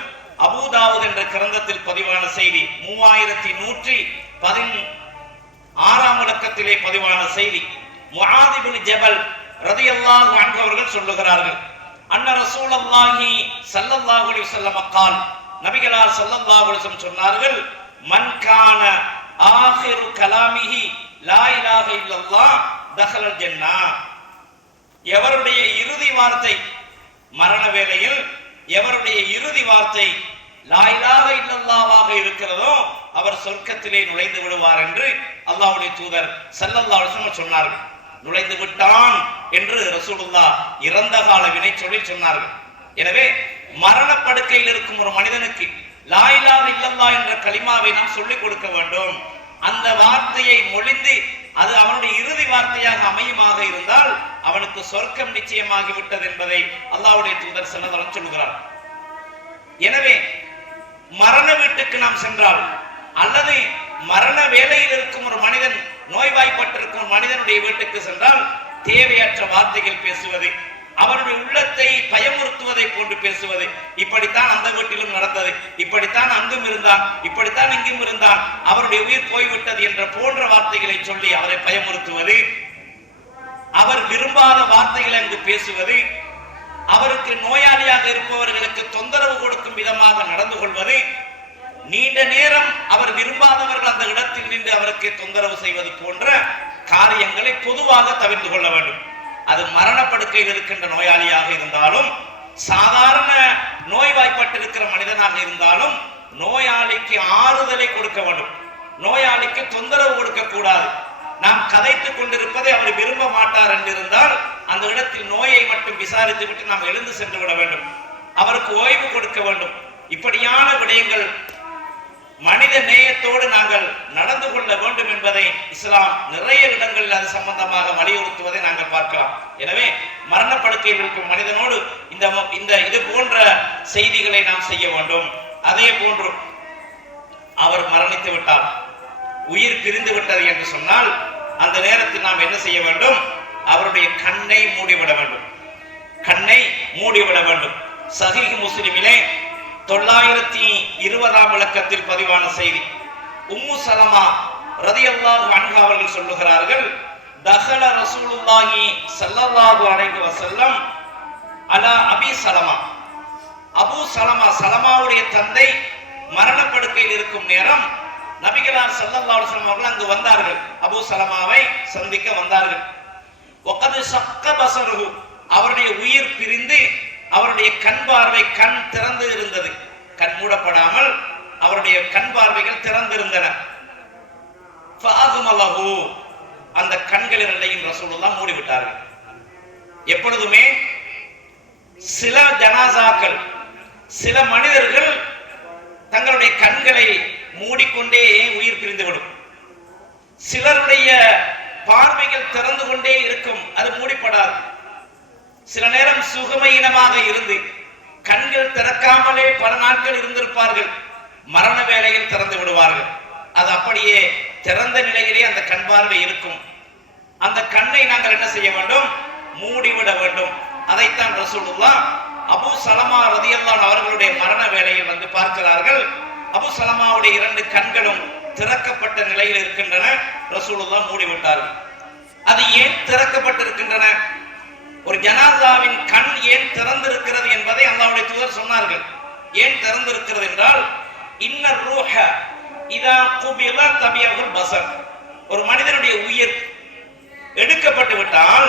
அபூ தாவூத் என்ற கிரந்தத்தில் பதிவான செய்தி, 3116ஆம் இலக்கத்திலே பதிவான செய்தி. முஆத் இப்னு ஜபல் ரலியல்லாஹு அன்ஹு அவர்கள் சொல்லுகிறார்கள், அன்ன ரசூலுல்லாஹி ஸல்லல்லாஹு அலைஹி வஸல்லம் قال, நபிகளார் ஸல்லல்லாஹு அலைஹி வஸல்லம் சொன்னார்கள், மன் கான ஆகிரு கலாமிஹி லா இலாஹ இல்லல்லாஹ் தஹலல் ஜன்னah, எவருடைய இறுதி வார்த்தை மரண வேளையில் எவருடைய இறுதி வார்த்தை லா இலாஹ இல்லல்லாஹ்வாக இருக்கிறதோ அவர் சொர்க்கத்திலே நுழைந்து விடுவார் என்று அல்லாஹ்வுடைய தூதர் ஸல்லல்லாஹு அலைஹி வஸல்லம் சொன்னார்கள். நுழைந்து விட்டான் என்று ரசூலுல்லாஹ் இறந்த கால வினை சொல்லி சொன்னார்கள். எனவே மரணப்படுக்கையில் இருக்கும் ஒரு மனிதனுக்கு லா இலாஹ இல்லல்லாஹ் என்ற கலிமாவை நாம் சொல்லிக் கொடுக்க வேண்டும். அந்த வார்த்தையை மொழிந்து அது அவனுடைய இறுதி வார்த்தையாக அமையுமாக இருந்தால் அவனுக்கு சொர்க்கம் நிச்சயமாகி விட்டது என்பதை அல்லாஹ்வுடைய தூதர் ஸல்லல்லாஹு அலைஹி வஸல்லம் சொல்கிறார். எனவே மரண வீட்டுக்கு நாம் சென்றால் அல்லது மரண வேளையில் இருக்கும் ஒரு மனிதன், நோய்வாய்ப்பட்டிருக்கும் ஒரு மனிதனுடைய வீட்டுக்கு சென்றால் தேவையற்ற வார்த்தைகள் பேசுவது, அவருடைய உள்ளத்தை பயமுறுத்துவதை போன்று பேசுவது, இப்படித்தான் அந்த வீட்டிலும் நடந்தது, இப்படித்தான் அங்கும் இருந்தான், இப்படித்தான் இங்கும் இருந்தான், அவருடைய உயிர் போய்விட்டது என்ற போன்ற வார்த்தைகளை சொல்லி அவரை பயமுறுத்துவது, அவர் விரும்பாத வார்த்தைகளை அங்கு பேசுவது, அவருக்கு நோயாளியாக இருப்பவர்களுக்கு தொந்தரவு கொடுக்கும் விதமாக நடந்து கொள்வது, நீண்ட நேரம் அவர் விரும்பாதவர்கள் அந்த இடத்தில் நின்று அவருக்கு தொந்தரவு செய்வது போன்ற காரியங்களை பொதுவாக தவிர்த்து கொள்ள வேண்டும். அது மரணப்படுக்கையில் இருக்கின்ற நோயாளியாக இருந்தாலும் சாதாரண நோய்வாய்ப்பட்டிருக்கிற மனிதனாக இருந்தாலும் நோயாளிக்கு ஆறுதலை கொடுக்க வேண்டும், நோயாளிக்கு தொந்தரவு கொடுக்க கூடாது. நாம் கதைத்துக் கொண்டிருப்பதை அவர் விரும்ப மாட்டார் என்றிருந்தால் அந்த இடத்தில் நோயை மட்டும் விசாரித்து விட்டு நாம் எழுந்து சென்று விட வேண்டும், அவருக்கு ஓய்வு கொடுக்க வேண்டும். இப்படியான விடயங்கள் மனித நேயத்தோடு நாங்கள் நடந்து கொள்ள வேண்டும் என்பதை இஸ்லாம் நிறைய இடங்களில் அது சம்பந்தமாக வலியுறுத்துவதை நாங்கள் பார்க்கலாம். எனவே மரணப்படுக்கையில் இருக்கும் மனிதனோடு இந்த இது போன்ற செய்திகளை நாம் செய்ய வேண்டும். அதே போன்று அவர் மரணித்து விட்டார், உயிர் பிரிந்து விட்டது என்று சொன்னால் அந்த நேரத்தில் நாம் என்ன செய்ய வேண்டும்? அவருடைய கண்ணை மூடிவிட வேண்டும், கண்ணை மூடிவிட வேண்டும். சஹீஹ் முஸ்லிமிலே 920ஆம் இலக்கத்தில் பதிவான செய்தி. உம்மு சலமா ரலியல்லாஹு அன்ஹா அவர்கள் சொல்லுகிறார்கள், தஹல ரசூலுல்லாஹி ஸல்லல்லாஹு அலைஹி வஸல்லம் அலா அபி சலமா. அபூ சலமா, சலமாவுடைய தந்தை மரணப்படுக்கையில் இருக்கும் நேரம் நபிகளார் ஸல்லல்லாஹு அலைஹி வஸல்லம் அவர்கள் அங்கு வந்தார்கள், அபூ சலமாவை சந்திக்க வந்தார்கள். வகது ஷக்க பஸருஹு, அவருடைய உயிர் பிரிந்து அவருடைய கண் பார்வை, கண் திறந்து இருந்தது, கண் மூடப்படாமல் அவருடைய கண் பார்வைகள் திறந்திருந்தன. ஃபஅக்மலஹு, அந்த கண்கள் இரண்டையும் ரசூலுல்லாஹ் மூடிவிட்டார்கள். எப்பொழுதுமே சில ஜனாசாக்கள், சில மனிதர்கள் தங்களுடைய கண்களை மூடிக்கொண்டே உயிர் பிரிந்துவிடும், சிலருடைய பார்வைகள் திறந்து கொண்டே இருக்கும், அது மூடிப்படாது. சில நேரம் சுகமீனமாக இருந்து கண்கள் திறக்காமலே பல நாட்கள் இருந்திருப்பார்கள், மரண வேளையில் திறந்து விடுவார்கள். அது அப்படியே திறந்த நிலையிலே அந்த கண் பார்வை இருக்கும். அந்த கண்ணை நாங்கள் என்ன செய்ய வேண்டும்? மூடிவிட வேண்டும். அதைத்தான் ரசூலுல்லாஹ் அபூ சலமா ரலியல்லாஹு அவர்களுடைய மரண வேளையில் வந்து பார்க்கிறார்கள். அபூ சலமாவுடைய இரண்டு கண்களும் திறக்கப்பட்ட நிலையில் இருக்கின்றன, ரசூலுல்லாஹ் மூடிவிட்டார்கள். அது ஏன் திறக்கப்பட்டிருக்கின்றன? ஒரு ஜனாசாவின் கண் ஏன் திறந்திருக்கிறது என்பதை அல்லாஹ்வுடைய தூதர் சொன்னார்கள். ஏன் திறந்திருக்கிறது என்றால், இன்ன ரூஹ இதா குபில தபியகுல் பஸர், ஒரு மனிதனுடைய உயிர் எடுக்கப்பட்டு விட்டால்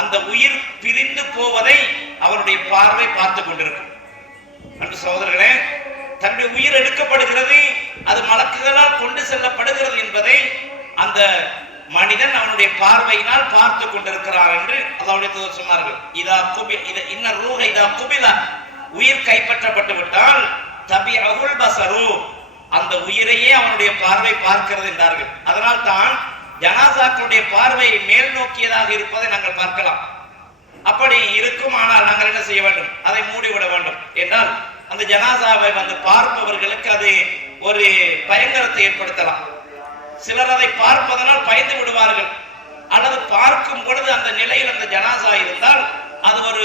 அந்த உயிர் பிரிந்து போவதை அவருடைய பார்வை பார்த்து கொண்டிருக்கும். அன்பு சகோதரர்களே, தன்னுடைய உயிர் எடுக்கப்படுகிறது, அது மலக்குகளால் கொண்டு செல்லப்படுகிறது என்பதை அந்த மனிதன் அவனுடைய பார்வையினால் பார்த்து கொண்டிருக்கிறார் என்று அல்லாஹ்வுடைய தூதர் சொன்னார்கள். இன்ன ரூஹ இதா குபில, உயிர் கைப்பற்றப்பட்டு விட்டால் தபியகுல் பஸரு, அந்த உயிரையே அவனுடைய பார்வை பார்க்கிறது என்றார்கள். அதனால் தான் ஜனாசாக்களுடைய பார்வை மேல் நோக்கியதாக இருப்பதை நாங்கள் பார்க்கலாம். அப்படி இருக்கும், ஆனால் நாங்கள் என்ன செய்ய வேண்டும்? அதை மூடிவிட வேண்டும். என்றால் அந்த ஜனாசாவை வந்து பார்ப்பவர்களுக்கு அது ஒரு பயங்கரத்தை ஏற்படுத்தலாம். சிலர் அதை பார்ப்பதனால் பயந்து விடுவார்கள், அல்லது பார்க்கும் பொழுது அந்த நிலையில் அந்த ஜனாசா இருந்தால் அது ஒரு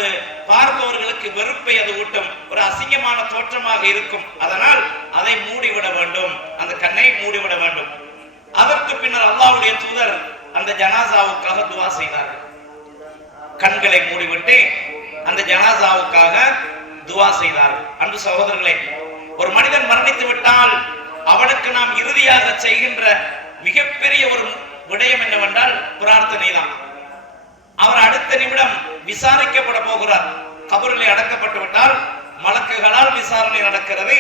பார்ப்பவர்களுக்கு வெறுப்பை அது ஊட்டும், ஒரு அசிங்கமான தோற்றமாக இருக்கும். அதனால் அதை மூடிவிட வேண்டும், அந்த கண்ணை மூடிவிட வேண்டும். அதற்கு பின்னர் அல்லாஹ்வுடைய தூதர் அந்த ஜனாசாவுக்காக துஆ செய்தார்கள். கண்களை மூடிவிட்டு அந்த ஜனாசாவுக்காக துஆ செய்தார்கள். அன்பு சகோதரர்களே, ஒரு மனிதன் மரணித்து விட்டால் அவனுக்கு நாம் இறுதியாக செய்கின்ற மிகப்பெரிய ஒரு விடயம் என்னவென்றால் பிரார்த்தனை தான். அவர் அடுத்த நிமிடம் விசாரிக்கப்பட போகிறார். கபரிலே அடக்கப்பட்டு விட்டால் மலக்குகளால் விசாரணை நடக்கிறது.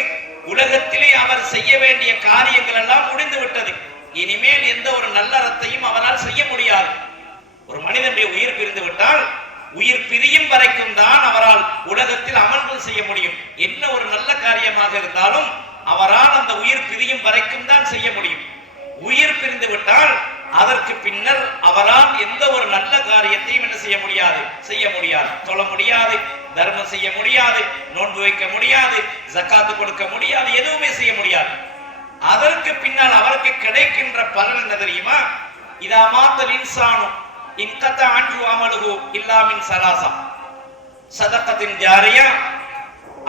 உலகத்திலே அவர் செய்ய வேண்டிய காரியங்கள் எல்லாம் முடிந்து விட்டது. இனிமேல் எந்த ஒரு நல்லறத்தையும் அவரால் செய்ய முடியாது. ஒரு மனிதனுடைய உயிர் பிரிந்து விட்டால் உயிர் பிரியும் வரைக்கும் தான் அவரால் உலகத்தில் அமல்கள் செய்ய முடியும். என்ன ஒரு நல்ல காரியமாக இருந்தாலும் அவரால் அந்த உயிர் பிரியும் வரைக்கும் தான் செய்ய முடியும். உயிர் பிரிந்து விட்டால் அதற்கு பின்னர் அவரால் எந்த ஒரு நல்ல காரியத்தையும் என்ன செய்ய முடியாது. தொழ முடியாது, தர்மம் செய்ய முடியாது, நோன்பு வைக்க முடியாது, ஜக்காத்து கொடுக்க முடியாது, எதுவுமே செய்ய முடியாது. அதற்கு பின்னால் அவருக்கு கிடைக்கின்ற பலன் என்ன தெரியுமா? இதா மாத்தல் இன்சானு இன்கத அன்ஹு அமலுஹு இல்லா மின் ஸலாஸா ஸதகத்தின் ஜாரியா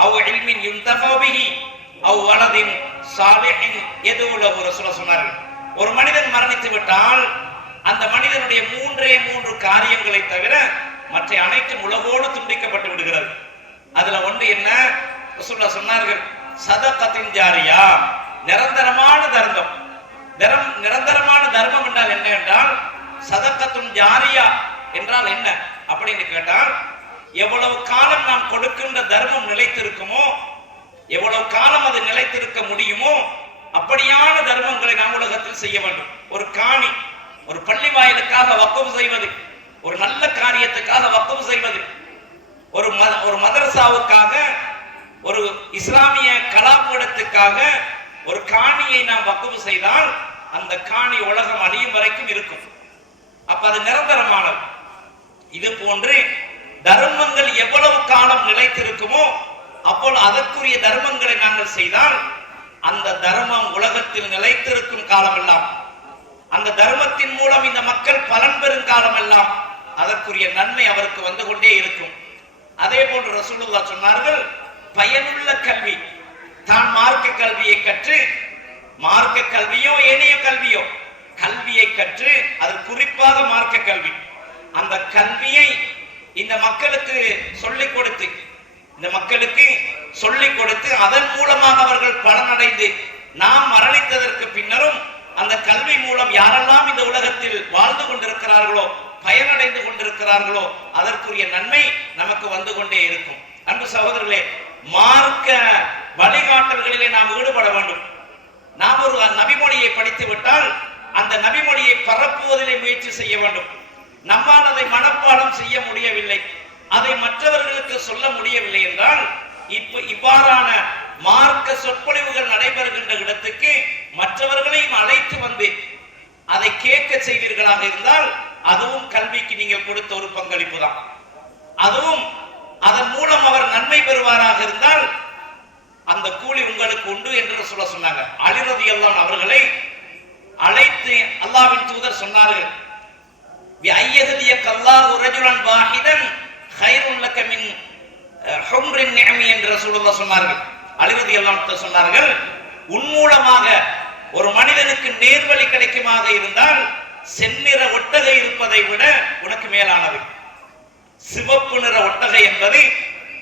அவ் இல்மின் யுன்தஃபா பிஹி அவ் வலதின் ஸாலிஹின் யதுஉ லஹு. ரசூலுல்லாஹ் சொன்னார்கள், ஒரு மனிதன் மரணித்து விட்டால் அந்த மனிதனுடைய மூன்று காரியங்களை தவிர மற்ற அனைத்தும் உலகோடு துண்டிக்கப்பட்டு விடுகிறது. அதுல ஒன்று என்ன? ரசூலுல்லாஹ் சொன்னார்கள், ஸதகத்தின் ஜாரியா, நிரந்தரமான தர்மம். நிரந்தரமான தர்மம் என்றால் என்ன என்றால், சதக்கத்துன் ஜாரியா என்றால் என்ன அப்படின்னு கேட்டால், எவ்வளவு காலம் நாம் கொடுக்கின்ற தர்மம் நிலைத்திருக்குமோ, எவ்வளவு காலம் அது நிலைத்திருக்க முடியுமோ அப்படியான தர்மங்களை நாம் உலகத்தில் செய்ய வேண்டும். ஒரு காணி, ஒரு பள்ளி வாயிலுக்காக வக்ஃப் செய்வது, ஒரு நல்ல காரியத்துக்காக வக்ஃப் செய்வது, ஒரு மதரசாவுக்காக, ஒரு இஸ்லாமிய கலாபீடத்துக்காக ஒரு காணியை நாம் வக்ஃப் செய்தால் அந்த காணி உலகம் அழியும் வரைக்கும் இருக்கும். அப்ப அது நிரந்தரமானது. இது போன்று தர்மங்கள் எவ்வளவு காலம் நிலைத்திருக்குமோ அப்போது அதற்குரிய தர்மங்களை நாங்கள் செய்தால் அந்த தர்மம் உலகத்தில் நிலைத்திருக்கும் காலமெல்லாம், அந்த தர்மத்தின் மூலம் இந்த மக்கள் பலன் பெறும் காலமெல்லாம் அதற்குரிய நன்மை அவருக்கு வந்து கொண்டே இருக்கும். அதே போன்று ரசூலுல்லாஹ் சொன்னார்கள், பயனுள்ள கல்வி, தான் மார்க்க கல்வியை கற்று, மார்க்க கல்வியோ ஏனைய கல்வியோ, கல்வியை கற்று, அது குறிப்பாக மார்க்க கல்வி, அந்த கல்வியை இந்த மக்களுக்கு சொல்லிக் கொடுத்து அதன் மூலமாக அவர்கள் பலனடைந்து நாம் மரணித்ததற்கு பின்னரும் அந்த கல்வி மூலம் யாரெல்லாம் இந்த உலகத்தில் வாழ்ந்து கொண்டிருக்கிறார்களோ, பயனடைந்து கொண்டிருக்கிறார்களோ அதற்குரிய நன்மை நமக்கு வந்து கொண்டே இருக்கும். அன்பு சகோதரர்களே, மார்க்க வழிகாட்டல்களிலே நாம் ஈடுபட வேண்டும். நாம் ஒரு நபிமொழியை படித்து விட்டால் அந்த நபிமொழியை பரப்புவதிலே முயற்சி செய்ய வேண்டும். நம்மால் அதை மனப்பாடம் செய்ய முடியவில்லை, அதை மற்றவர்களுக்கு சொல்ல முடியவில்லை என்றால் இவ்வாறான மார்க்க சொற்பொழிவுகள் நடைபெறுகின்ற இடத்துக்கு மற்றவர்களையும் அழைத்து வந்து அதை கேட்க செய்வீர்களாக இருந்தால் அதுவும் கல்விக்கு நீங்கள் கொடுத்த ஒரு பங்களிப்பு தான். அதுவும் அதன் மூலம் அவர் நன்மை பெறுவாராக இருந்தால் அந்த கூலி உங்களுக்கு உண்டு என்று சொன்னாங்க. அலி ரலியல்லாஹு அவர்களை அழைத்து அல்லாஹ்வின் தூதர் சொன்னார்கள், என்று ரசூலுல்லாஹ் சொன்னார்கள். அலி ரலியல்லாஹு சொன்னார்கள், உன் மூலமாக ஒரு மனிதனுக்கு நேர்வழி கிடைக்குமாக இருந்தால் செந்நிற ஒட்டகை இருப்பதை விட உனக்கு மேலானது. சிவப்பு நிற ஒட்டகை என்பது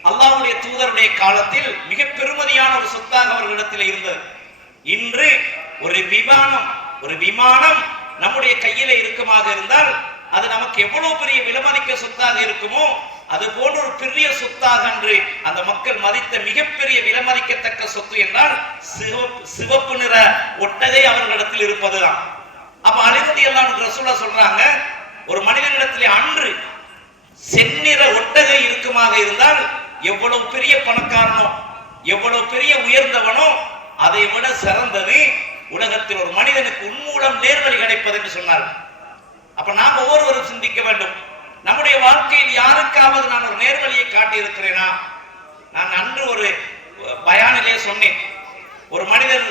அல்லாஹ்வுடைய தூதருடைய காலத்தில் மிக பெருமதியான ஒரு சொத்தாக அவர்களிடத்தில் இருந்தது. இன்று ஒரு விமானம் நம்முடைய கையில இருக்குமாக இருந்தால் அது நமக்கு எவ்வளவு பெரிய விலைமதிக்க சொத்தாக இருக்குமோ அது போன்ற ஒரு பெரிய சொத்தாக அன்று அந்த மக்கள் மதித்த மிகப்பெரிய விலைமதிக்கத்தக்க சொத்து என்றால் சிவப்பு நிற ஒட்டகை அவர்களிடத்தில் இருப்பதுதான். அப்ப அலி ரலியல்லாஹு அன்ஹு ரசூலுல்லாஹ் சொல்றாங்க, ஒரு மனிதனிடத்திலே அன்று செந்நிற ஒட்டகை இருக்குமாக இருந்தால் எவ்வளவு பெரிய பணக்காரனோ, எவ்வளவு பெரிய உயர்ந்தவனோ அதை விட சிறந்தது உலகத்தில் ஒரு மனிதனுக்கு உன்மூலம் நேர்வழி கிடைப்பது என்று சொன்னார். அப்ப நாம் ஒவ்வொருவரும் சிந்திக்க வேண்டும், நம்முடைய வாழ்க்கையில் யாருக்காவது நான் ஒரு நேர்வழியை காட்டி இருக்கிறேனா? நான் அன்று ஒரு பயானிலே சொன்னேன், ஒரு மனிதர்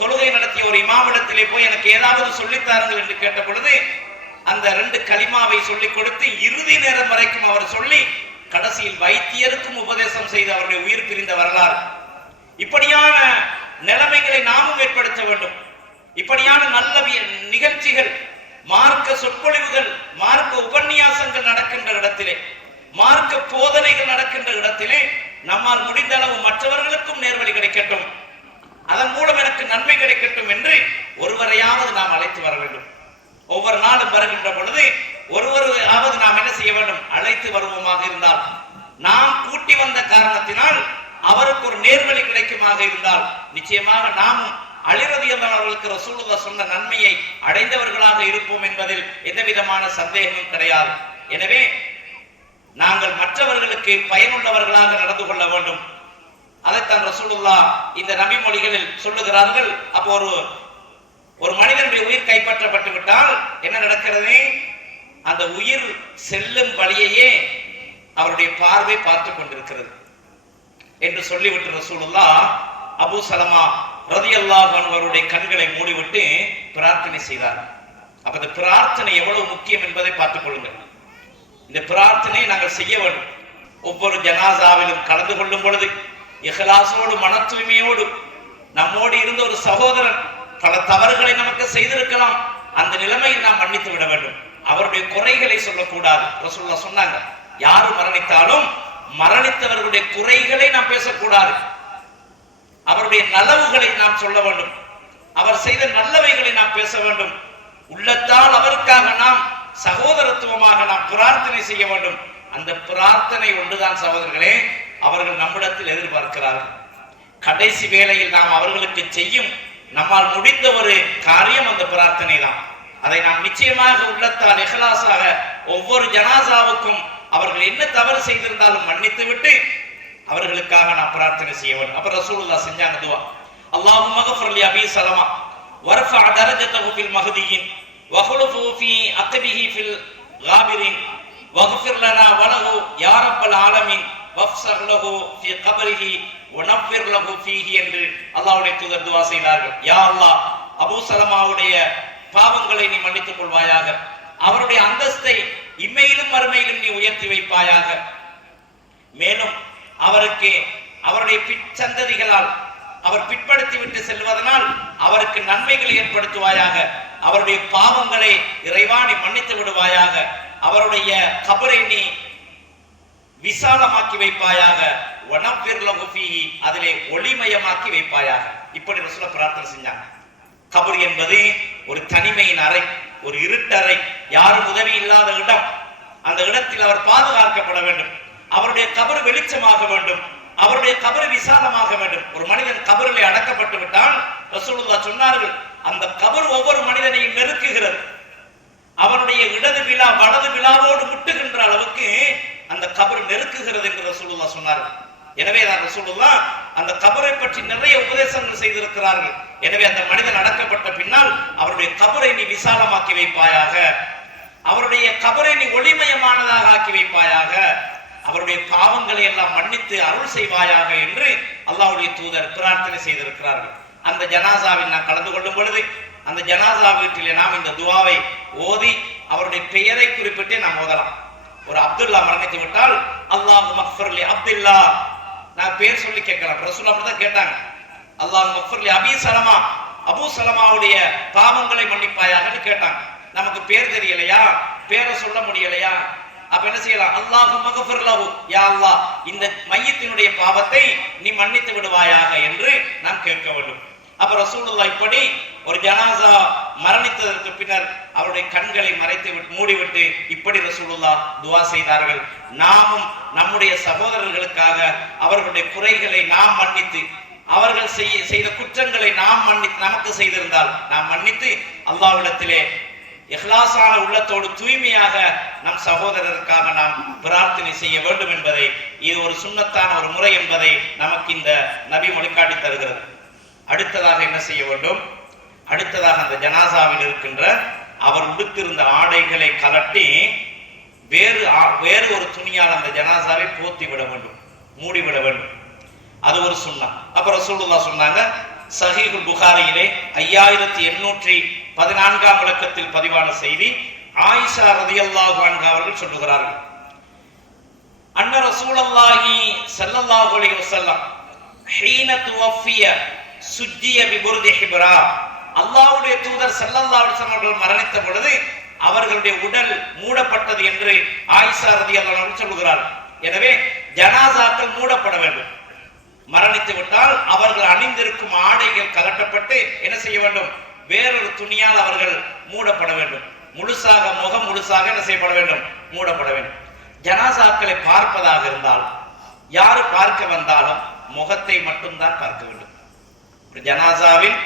தொழுகை நடத்திய ஒரு இமாமிடத்திலே போய் எனக்கு ஏதாவது சொல்லித்தாருங்கள் என்று கேட்ட பொழுது அந்த 2 கலிமாவை சொல்லிக் கொடுத்து இறுதி நேரம் வரைக்கும் அவர் சொல்லி கடைசியில் வைத்தியருக்கும் உபதேசம் செய்து அவருடைய உயிர் பிரிந்த வரலாறு. இப்படியான நிலைமைகளை நாமும் ஏற்படுத்த வேண்டும். இப்படியான நல்ல நிகழ்ச்சிகள், மார்க்க சொற்பொழிவுகள், மார்க்க உபன்யாசங்கள் நடக்கின்ற இடத்திலே, மார்க்க போதனைகள் நடக்கின்ற இடத்திலே நம்மால் முடிந்த அளவு மற்றவர்களுக்கும் நேர்வழி கிடைக்கட்டும், அதன் மூலம் எனக்கு நன்மை கிடைக்கட்டும் என்று ஒருவரையாவது நாம் அழைத்து வர வேண்டும். ஒவ்வொரு நாளும் வருகின்ற பொழுது ஒருவராவது நாம் என்ன செய்ய வேண்டும்? அழைத்து வருவோமாக இருந்தால், நாம் கூட்டி வந்த காரணத்தினால் அவருக்கு ஒரு நேர்வழி கிடைக்குமாக இருந்தால் நிச்சயமாக நாமும் அலி ரலியல்லாஹு அவர்களுக்கு ரசூலுல்லாஹ் சொன்ன நன்மையை அடைந்தவர்களாக இருப்போம் என்பதில் எந்த விதமான சந்தேகமும் கிடையாது. எனவே நாங்கள் மற்றவர்களுக்கு பயனுள்ளவர்களாக நடந்து கொள்ள வேண்டும். அதைத்தான் ரசூலுல்லாஹ் இந்த நபி மொழிகளில் சொல்லுகிறார்கள். அப்போ ஒரு மனிதனுடைய உயிர் கைப்பற்றப்பட்டு விட்டால் என்ன நடக்கிறது? அந்த உயிர் செல்லும் வழியையே அவருடைய பார்வை பார்த்து கொண்டிருக்கிறது என்று சொல்லிவிட்டு ரசூலுல்லாஹ் அபூ சலமா ரலியல்லாஹு அன்ஹு அவருடைய கண்களை மூடிவிட்டு பிரார்த்தனை செய்தார். அப்ப இந்த பிரார்த்தனை எவ்வளவு முக்கியம் என்பதை பார்த்துக் கொள்ளுங்கள். இந்த பிரார்த்தனை நாங்கள் செய்ய வேண்டும். ஒவ்வொரு ஜனாசாவிலும் கலந்து கொள்ளும் பொழுது இஹ்லாஸோடு, மன தூய்மையோடு, நம்மோடு இருந்த ஒரு சகோதரன் பல தவறுகளை நமக்கு செய்திருக்கலாம், அந்த நிலைமையில் நாம் மன்னித்து விட வேண்டும். அவருடைய குறைகளை சொல்லக்கூடாது. ரசூலுல்லாஹ் சொன்னாங்க, யாரு மரணித்தாலும் மரணித்தவர்களுடைய குறைகளை நாம் பேசக்கூடாது, அவருடைய நலவுகளை நாம் சொல்ல வேண்டும், அவர் செய்த நல்லவைகளை நாம் பேச வேண்டும். உள்ளத்தால் அவருக்காக நாம் சகோதரத்துவமாக நாம் பிரார்த்தனை செய்ய வேண்டும். அந்த பிரார்த்தனை ஒன்றுதான் சகோதரர்களே அவர்கள் நம்மிடத்தில் எதிர்பார்க்கிறார்கள். கடைசி வேளையில் நாம் அவர்களுக்கு செய்யும் நம்மால் முடிந்த ஒரு காரியம் அந்த பிரார்த்தனை தான். அதை நாம் நிச்சயமாக உள்ளத்தால் இஹ்லாஸாக ஒவ்வொரு ஜனாசாவுக்கும் அவர்கள் என்ன தவறு செய்திருந்தாலும் மன்னித்து விட்டு அவர்களுக்காக நாம் பிரார்த்தனை செய்ய வேண்டும். அப்ப ரசூலுல்லாஹ் செஞ்சாங்க துஆ, அல்லாஹும்ம கஃபிர் லி அபீ ஸலமா வர்ஃபஅ தரஜதஹு ஃபில் மஹ்தியின் வஹ்லுஃபு ஃபீ அக்பிஹி ஃபில் காபிரின் வக்ஃபிர் லனா வலஹு யா ரப்பல் ஆலமீன் வஃப்ஸஹ் லஹு ஃபீ கப்ரிஹி வனஃபிர் லஹு ஃபீஹி என்று அல்லாஹ்வுடைய தூதர் துஆ செய்தார்கள். யா அல்லாஹ், அபூ சலமாவுடைய பாவங்களை நீ மன்னித்துக் கொள்வாயாக, அவருடைய அந்தஸ்தை இம்மையிலும் மறுமையிலும் நீ உயர்த்தி வைப்பாயாக, மேலும் அவருக்கு அவருடைய பிற்சந்ததிகளால் அவர் பிற்படுத்தி விட்டு செல்வதனால் அவருக்கு நன்மைகளை ஏற்படுத்துவாயாக, அவருடைய பாவங்களை இறைவானி மன்னித்து விடுவாயாக, அவருடைய கபரை நீ விசாலமாக்கி வைப்பாயாக, வனஃபிர் லஹு ஃபீஹி அதிலே ஒளிமயமாக்கி வைப்பாயாக. இப்படி ரசூலுல்லாஹ் பிரார்த்தனை செஞ்சாங்க. கபர் என்பது ஒரு தனிமையின் அறை, ஒரு இருட்டறை, யாரும் உதவி இல்லாத இடம். அந்த இடத்தில் அவர் பாதுகாக்கப்பட வேண்டும். அவருடைய கபர் வெளிச்சமாக வேண்டும், அவருடைய கபர் விசாலமாக வேண்டும். ஒரு மனிதன் கபரிலே அடக்கப்பட்டு விட்டால் ரசூலுல்லாஹ் சொன்னார்கள், அந்த கபர் ஒவ்வொரு மனிதனையும் நெருக்குகிறது. அவனுடைய இடது விழா வலது விழாவோடு முட்டுகின்ற அளவுக்கு அந்த கபர் நெருக்குகிறது என்று ரசூலுல்லாஹ் சொன்னார்கள். எனவே தான் ரசூலுல்லாஹ் அந்த கபரை பற்றி நிறைய உபதேசங்கள் செய்திருக்கிறார்கள். எனவே அந்த மனிதன் அடக்கப்பட்ட பின்னால் அவருடைய கபரை நீ விசாலமாக்கி வைப்பாயாக, அவருடைய கபரை நீ ஒளிமயமானதாக ஆக்கி வைப்பாயாக, அவருடைய பாவங்களை எல்லாம் மன்னித்து அருள் செய்வாயாக என்று அல்லாஹ்வுடைய தூதர் பிரார்த்தனை செய்திருக்கிறார்கள். அந்த ஜனாசாவில் நான் கலந்து கொள்ளும் பொழுது அந்த ஜனாசா வீட்டிலே நாம் இந்த துஆவை ஓதி அவருடைய பெயரை குறிப்பிட்டு நாம் ஓதலாம். ஒரு அப்துல்லா மரணித்து விட்டால் அல்லாஹும்ம கஃபிர் லி அப்துல்லா, நான் பேர் சொல்லி கேட்கலாம். ரசூல் அப்படிதான் கேட்டாங்க, அல்லாஹும்ம கஃபிர் லி அபீ சலமா, அபூ சலமாவுடைய பாவங்களை மன்னிப்பாயாகன்னு கேட்டாங்க. நமக்கு பேர் தெரியலையா, பேரை சொல்ல முடியலையா, அப்ப என்ன செய்யலாம்? அல்லாஹும்ம கஃபிர் லஹு, யா அல்லாஹ் இந்த மையத்தினுடைய பாவத்தை நீ மன்னித்து விடுவாயாக என்று நாம் கேட்க வேண்டும். அப்ப ரசூலுல்லாஹ் இப்படி ஒரு ஜனாசா மரணித்ததற்கு பின்னர் அவருடைய கண்களை மறைத்து மூடிவிட்டு இப்படி ரசூலுல்லாஹ் துஆ செய்தார்கள். நாமும் நம்முடைய சகோதரர்களுக்காக அவர்களுடைய குறைகளை நாம் மன்னித்து, அவர்கள் செய்த குற்றங்களை நாம் மன்னித்து, நமக்கு செய்திருந்தால் நாம் மன்னித்து அல்லாஹ்விடத்திலே இஹ்லாஸான உள்ளத்தோடு தூய்மையாக நம் சகோதரருக்காக நாம் பிரார்த்தனை செய்ய வேண்டும் என்பதை, இது ஒரு சுன்னத்தான ஒரு முறை என்பதை நமக்கு இந்த நபி மொழிகாட்டி தருகிறது. அடுத்ததாக என்ன செய்ய வேண்டும்? அடுத்ததாக அந்த ஜனாசாவில் இருக்கின்ற அவர் உடுத்திருந்த ஆடைகளை கலட்டி வேறு ஒரு துணியால் அந்த ஜனாசாவை போத்தி விட வேண்டும், மூடிவிட வேண்டும். அது ஒரு சுன்னா. அப்புறம் ரசூலுல்லாஹ் சொன்னாங்க, சஹீஹுல் புகாரியிலே 5814 இலக்கத்தில் பதிவான செய்தி, ஆயிஷா ரலியல்லாஹு அன்ஹா அவர்கள் சொல்லுகிறார்கள், அன்ன ரசூலுல்லாஹி ஸல்லல்லாஹு அலைஹி வஸல்லம் ஹீன துவஃபிய சுஜ்ஜிய பிபுர்தி ஹிப்ரா, அல்லாஹ்வுடைய தூதர் ஸல்லல்லாஹு அலைஹி வஸல்லம் அவர்கள் மரணித்த பொழுது அவர்களுடைய உடல் மூடப்பட்டது என்று ஆயிஷா ரலியல்லாஹு அன்ஹா சொல்லுகிறார். எனவே ஜனாசாக்கள் மூடப்பட வேண்டும். மரணித்து விட்டால் அவர்கள் அணிந்திருக்கும் ஆடைகள் கலட்டப்பட்டு என்ன செய்ய வேண்டும்? வேறொரு துணியால் அவர்கள் மூடப்பட வேண்டும். முழுசாக, முகம் முழுசாக என்ன செய்யப்பட வேண்டும்? மூடப்பட வேண்டும். ஜனாசாக்களை பார்ப்பதாக இருந்தால் யாரு பார்க்க வந்தாலும் முகத்தை மட்டும்தான் பார்க்க வேண்டும். ஜனாசாவில்